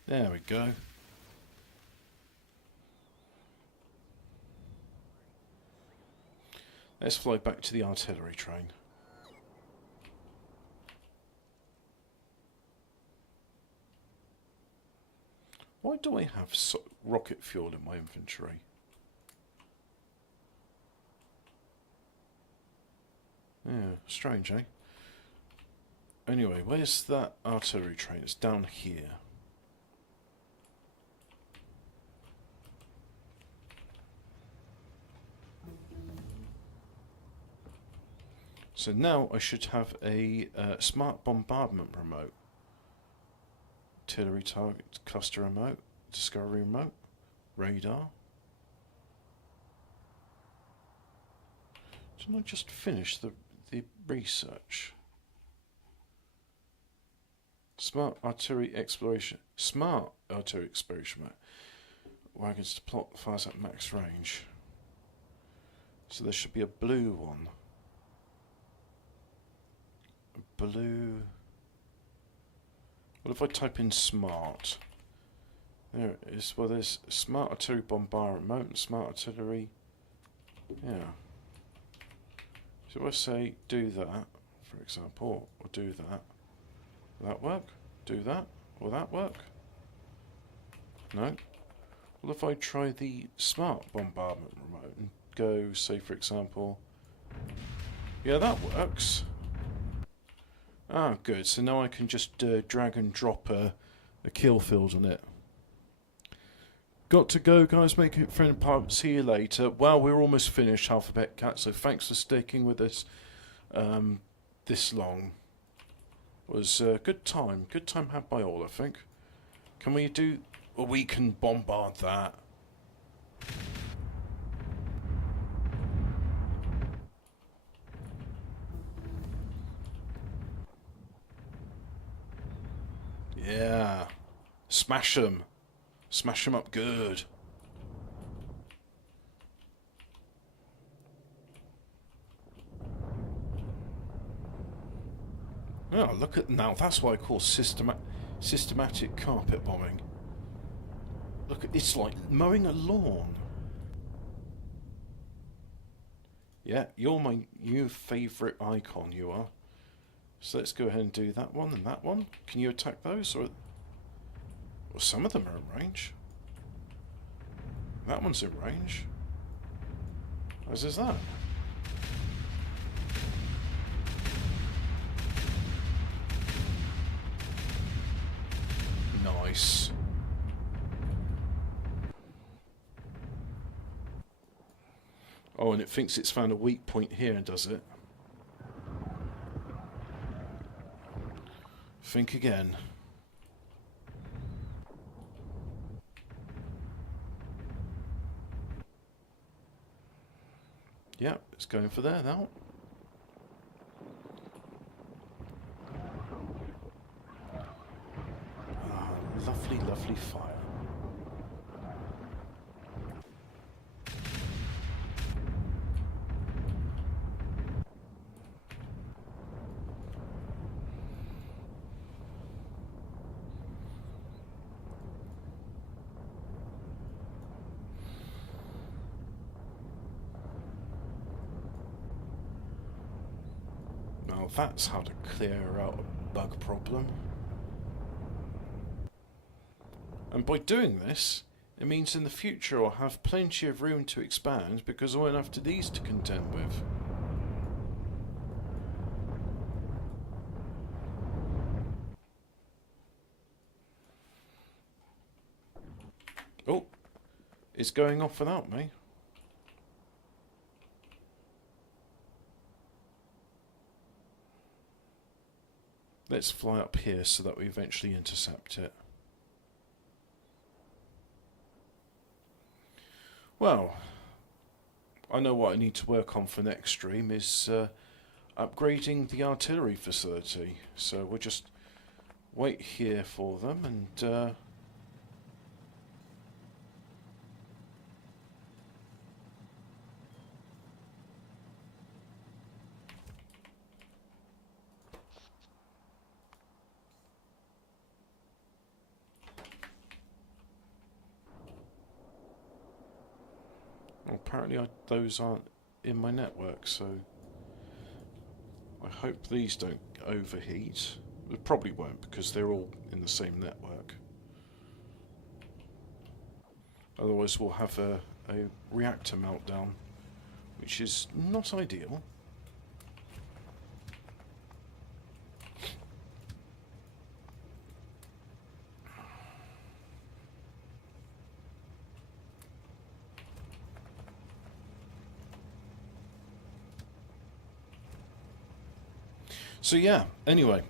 There we go. Let's fly back to the artillery train. Why do I have rocket fuel in my inventory? Yeah, strange, eh? Anyway, where's that artillery train? It's down here. So now I should have a smart bombardment remote. Artillery target cluster remote, discovery remote, radar. Didn't I just finish the research? Smart artillery exploration. Smart artillery exploration remote. Wagons to plot fires at max range. So there should be a blue one. Blue. What if I type in smart? There it is. Well, there's smart artillery bombardment remote and smart artillery. Yeah. So I say do that, for example, or do that. Will that work? Do that? Will that work? No. Well, if I try the smart bombardment remote and go, say, for example, yeah, that works. Ah, good. So now I can just drag and drop a kill field on it. Got to go, guys. Make it friend part. See you later. Well, we're almost finished, Alphabet Cat. So thanks for sticking with us this long. It was a good time. Good time had by all, I think. Can we do? Well, we can bombard that. Yeah. Smash them. Smash them up good. Oh, look at now. That's what I call systematic carpet bombing. Look, it's like mowing a lawn. Yeah, you're my new favourite icon, you are. So let's go ahead and do that one and that one. Can you attack those? Or well, some of them are in range. That one's in range. As is that. Nice. Oh, and it thinks it's found a weak point here, does it? Think again. Yep, it's going for there now. Ah, lovely, lovely fire. Now that's how to clear out a bug problem. And by doing this, it means in the future I'll have plenty of room to expand because I won't have these to contend with. Oh, it's going off without me. Let's fly up here so that we eventually intercept it. Well, I know what I need to work on for next stream is upgrading the artillery facility. So we'll just wait here for them and... apparently those aren't in my network, so I hope these don't overheat. They probably won't because they're all in the same network. Otherwise we'll have a reactor meltdown, which is not ideal. So yeah, anyway,